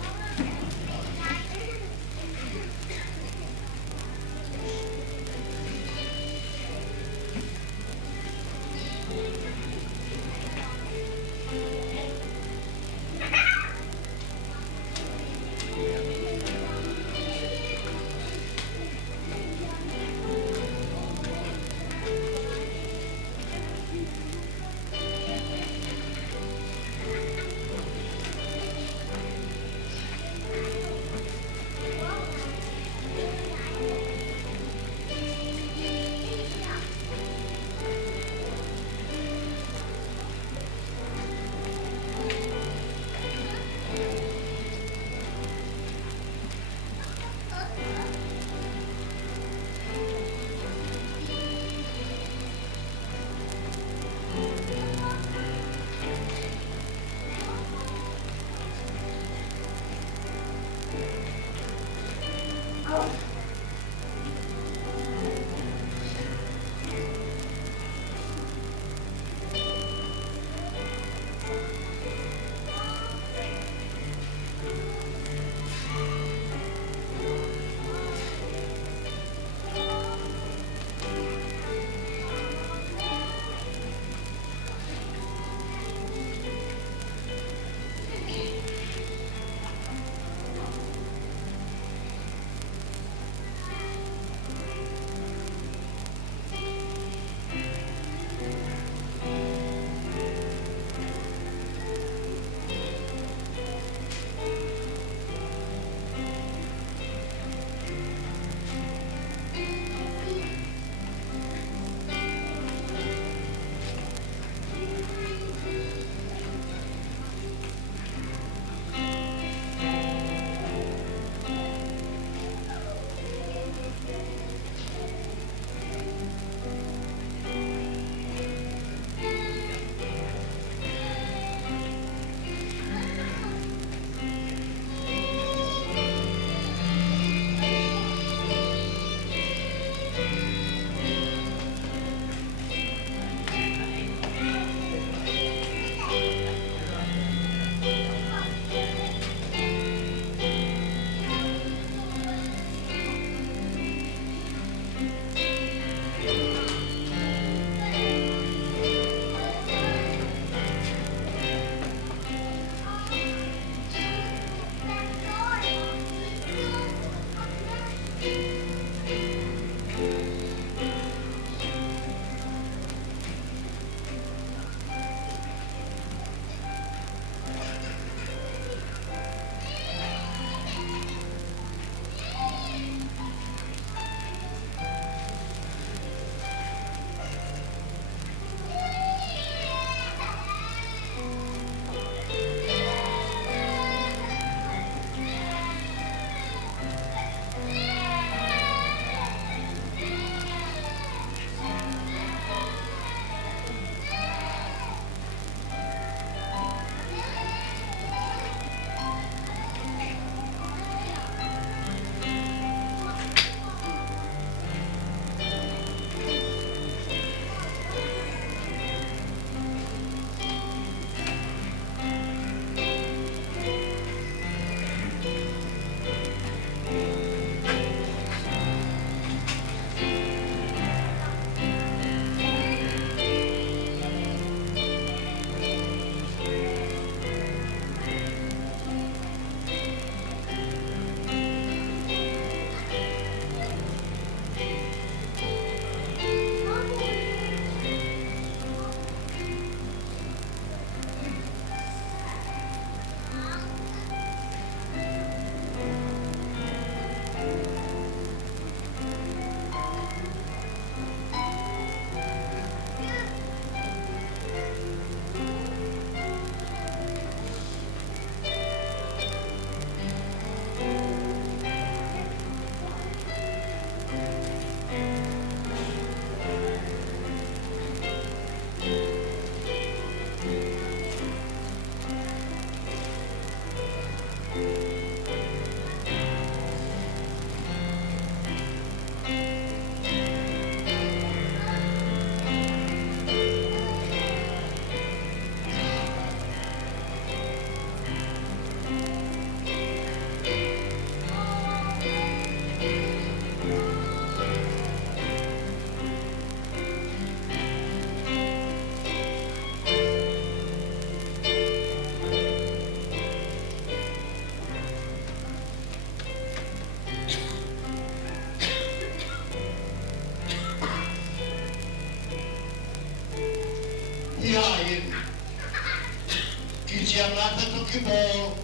po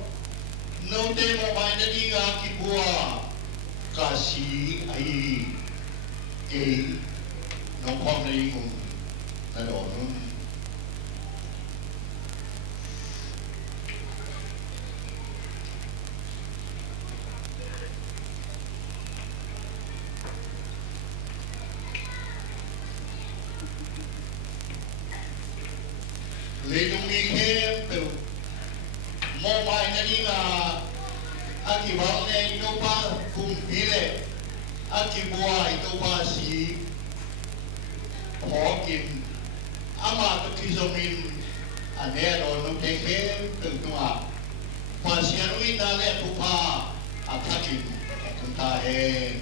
no te mo mai na ni nga ki bua kasi ai e no pom na ingung na do nun Leading me here to more by Nadina Akibane Itopa Kumpile Akibua Itopa Si Hawkin Ama Kizomin Anero no Teke Tua Pasianui Dale Pupa Atakin Kuntahe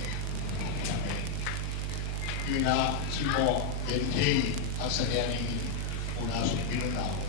Yuna Simo Bente Asadiani una subirla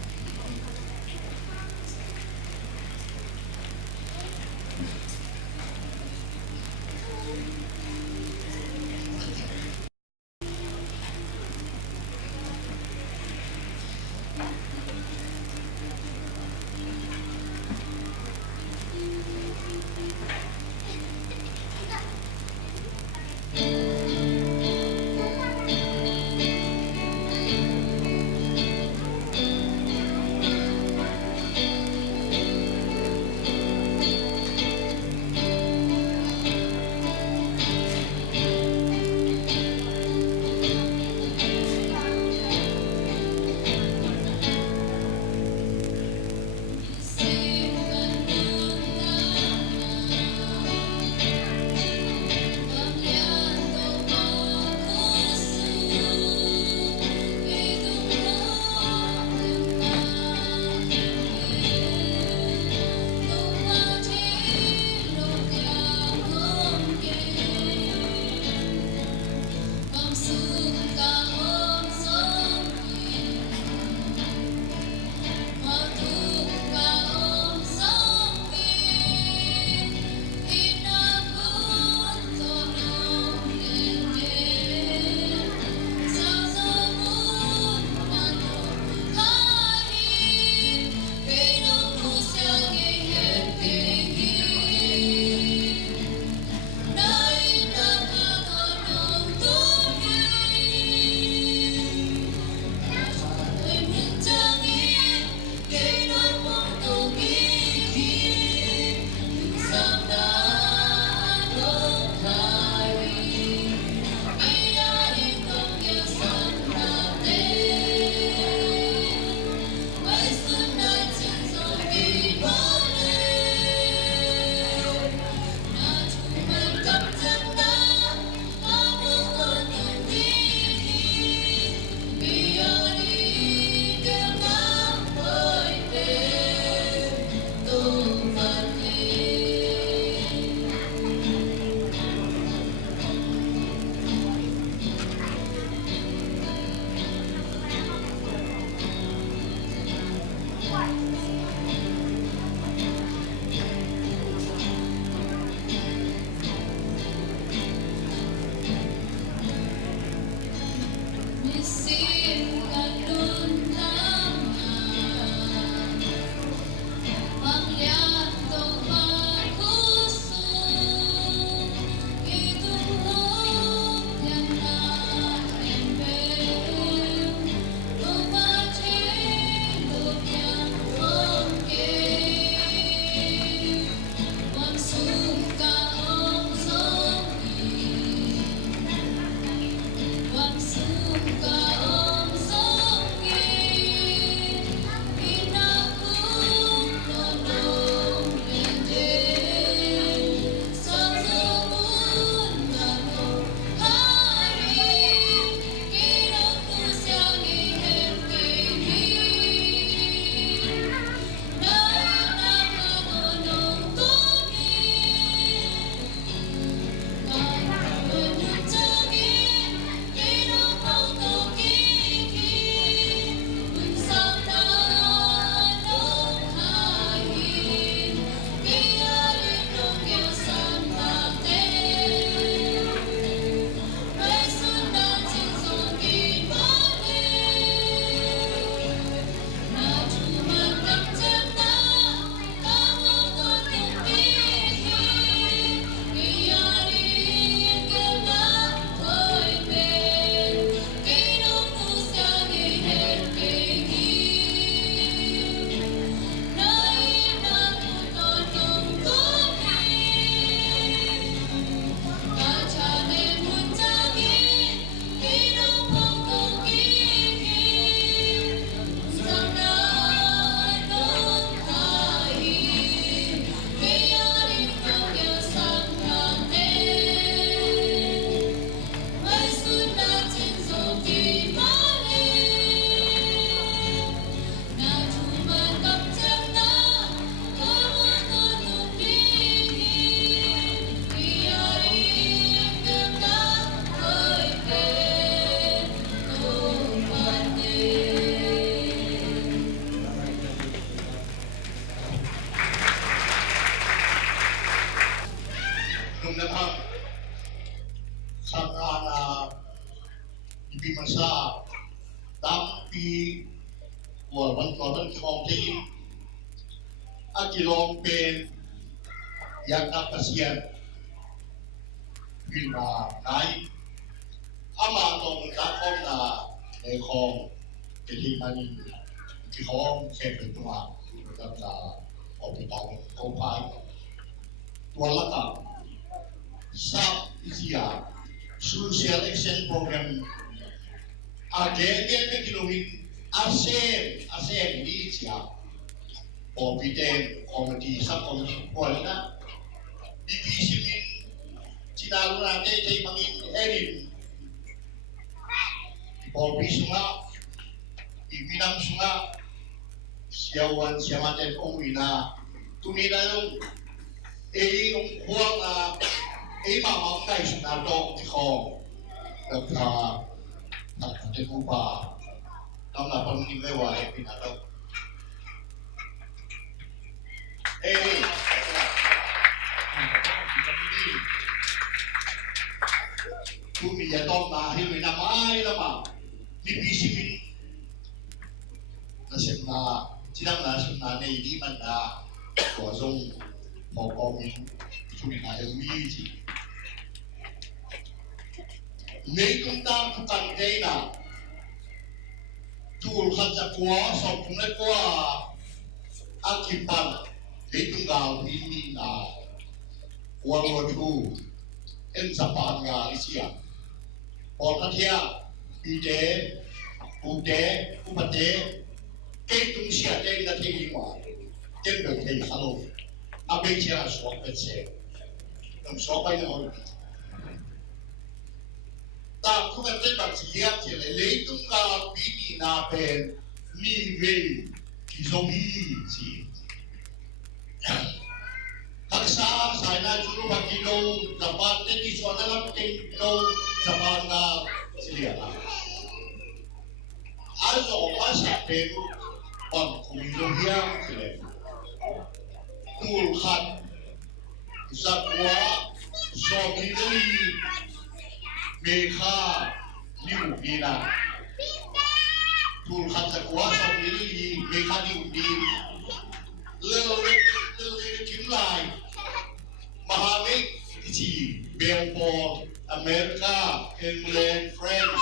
naman sa na ibimasa tampiวันของที่อากิลองเป็นอย่างนักเสียนขึ้นมาไหนอามาตรงนักข้อนาในคลองเป็นที่มันที่คลองแค่เป็นตัวกับตาออกไปตามเขาพายตัวละกับซับอิสยา Social Action Program อาเกณฑ์เป็นกิโลเมตรASEAN ini siap Providen komedi subkomedi kualina divisi min Cina luna tete mangin erin Polri sunga Ibinam sunga Siawan siamaten omina Tunina yung yung kuang mamang kai sunga dong di kong Nagka Nagkaten upa Ang napansin mo ay pinataw. Kumiya to mahil na may naman. Bibisimin. Nasib na, silang nasib na hindi man na kuwasong maukomin. Kuminahil miji. May kung tang kutangkay na Tuol kata kuah, sopungnya kuah, akibat itu gal ini na, kuah waktu, ensapan gal isia, orang dia, ide, upate, ketung sia dia nak terima, tembel kei halo, abe cia suap pece, suap ini orang. Ta cũng phải bắt chia chỉ lấy tung cao bí na bên mi về thì giống gì các xã sai na chú bắt kilo Japan tên đi xóa na kilo Japan na chỉ là ai rồi ai sẽ bên bằng cùng nhau hiang chỉ là cool khăn giặc quá so với đây Mekha Liu Dina Tul Khatsa Kuasa Mili Mekha Liu Din Lơ Kim Lai Mahamik Chỉ Belfort America England France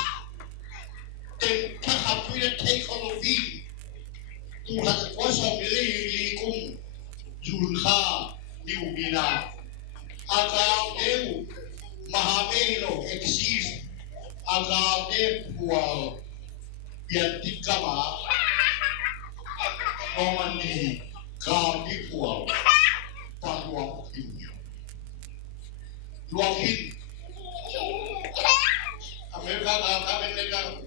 Tên các hạt quy định thay không có vi Tul Khatsa Kuasa Mili Li Kum Jun Kha Liu Dina Akao Ewu Mahamelo exist agade pual biantik kama Normandy gadi pual paluang ini luangin Amerika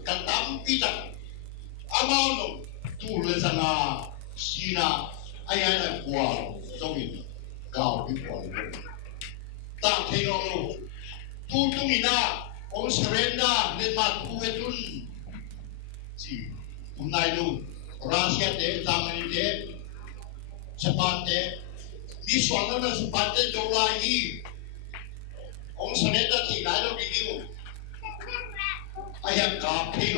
katam kita amano tulisana Sina ayana pual zongin gadi pual tak tengok Tutungina, ông surrender lên mặt khu vệ tun, chỉ hôm nay luôn, Russia thế, Germany thế, Japan thế, đi soạn nó là Japan thế đâu lại đi, ông surrender thì lại đâu đi đâu, ai ăn cà phê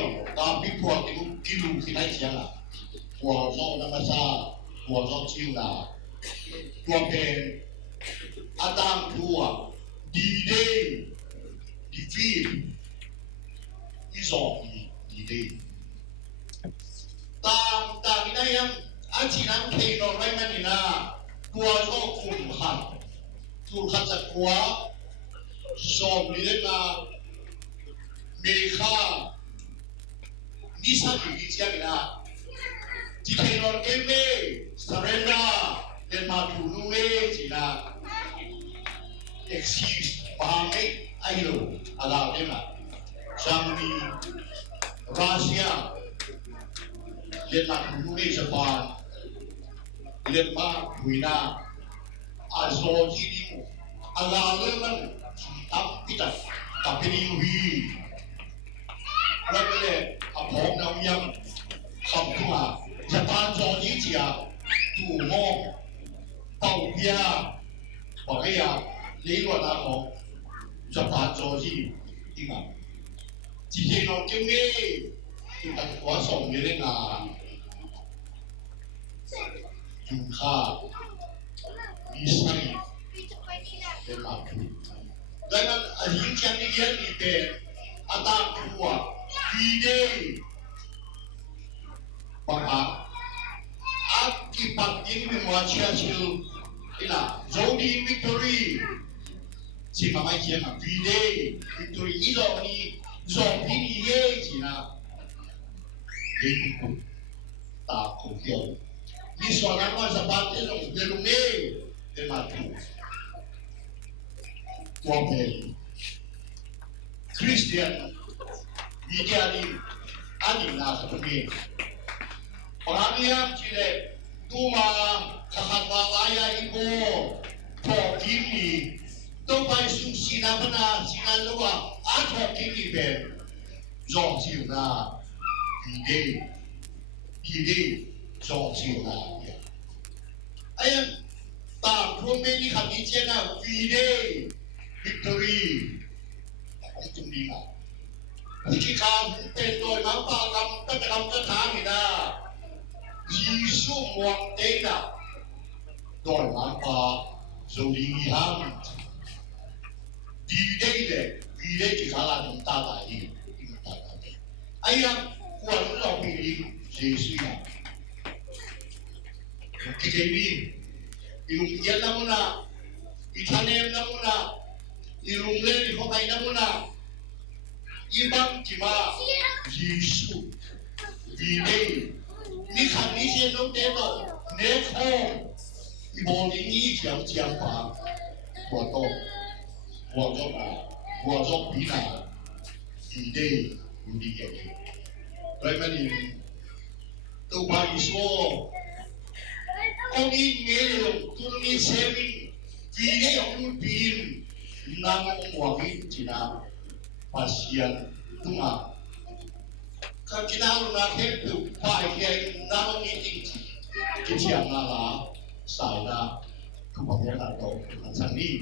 phua thì cũng kilo thì lại chăng à, phua rau nó sa, phua rau chiêu là, phua bền, Adam phua, D-Day. Defeat is all needed. Ta ina yang aci nam kei no rai manina kuah so kulhat sa kuah som ni na Mekha nisa di siang na di kei no keme surrender dan matu nuwe cina exist pahami Ayo, agak lima. Germany, Russia, Vietnam, Japan, Vietnam, China, Azerbaijan, agak lima. Kita, tapi ni Lalu apa nam yang kampung Japan Georgia tu mo, Tau dia, Korea. 理論啊我就發咗先點啊？自己落叫咩？要等我送嘅咧啊，用卡醫生嘅嘛。Dengan hincan iyan ite atang kuwa ide baka akipat ini membaca sil ina Jody Victory si mama kian ide Victory izo ni zombie ye kina itu tak kopiau ni soalan masa batin dong belume tematu Wapel Christian Ideali Adi nasa pumi Pangamiam Chile Tuma Kakatwalaya Ibo Po Kimi Tupay Susina Pana Sinaluwa Ato Kimi Ben Zong Siu Na Ide Zong Siu Na Ayan Ta Promeni Kamichena Ide Victory ông chung đi mà khi khám tên tôi máu ba năm tất cả năm tất tháng thì na Giêsu ngoan tế na tôi máu ba rồi đi ham đi đây chỉ khá là chúng ta lại đi ai em quan lòng bị Giêsu na cái gì đi yung yan na muna itanem na muna ilunglen ipatay na muna ibang kima Yesu Vide ni kami siya nung teto neko iboling ni siyang pa wato pina Vide hindi yan kaya manin tuwa iso kung ingayong tulungin semin Vide yung pin nang umuwagin sina pasien tunga kakinalo na hetu paike nang ngiting kitiang nala sana kumapya na to ang sandi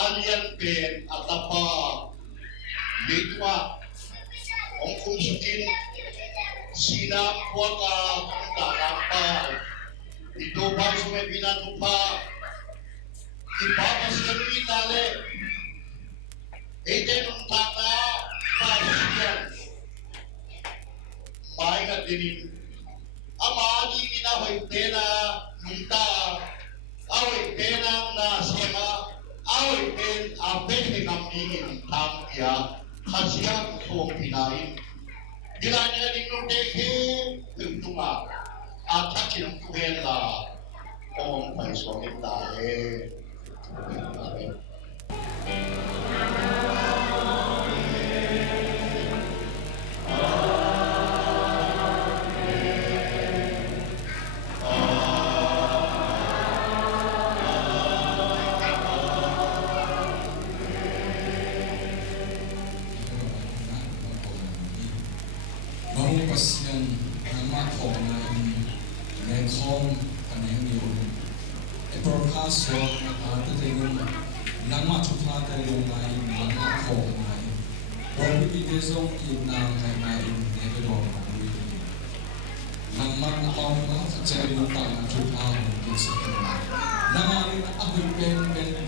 อาเรียนเป็นอัตปาลิทว่าองคุสุกินสีน้ำพวกาตาน้ำปาitu baru webinar lupa di bawah sendiri tale itu nuntana pasien baik adinin amadi kita hoitena nunta awai pena na sema awai pen ape dengan ingin tam ya khasiat so pinain bilanya di nuteke tentuma atak yang kuela om pai so kita Baru pasien nama kong na ini nekong kaneng niyon. Eporkas wak nakata dengan nama cukla dari ngai nama kong ngai. Baru idezong inang ngai nebelong ngai. Nama nakau na kaceri untang na cukla mungkin sekian. Nama ini aku pen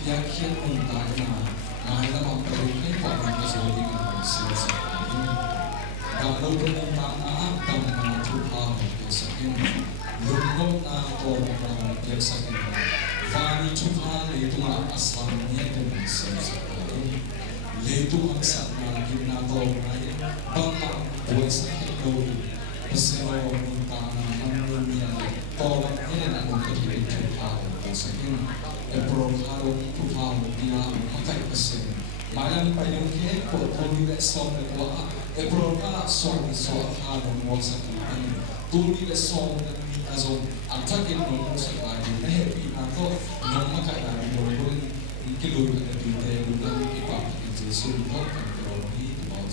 yakin untang na ngai nama peringin paling kesalahan dengan sesuatu. Kalau bertentang akan mencoba biasakan lungkot atau orang biasakan vani coba itu asalnya dengan sesuatu itu asalnya kita tahu naya bangga biasakan dulu pesewa bertentang manusia tolongnya nak untuk coba biasakan perlu coba dia makai pesen malam payung ke perlu besok berdoa Eproka song so halo mo sa kanya. Tuli le song na ni azon atakin mo sa kanya. Na happy na to nang makakari mo rin kilo na dito lugar ipapakita sa ito ang pero ni about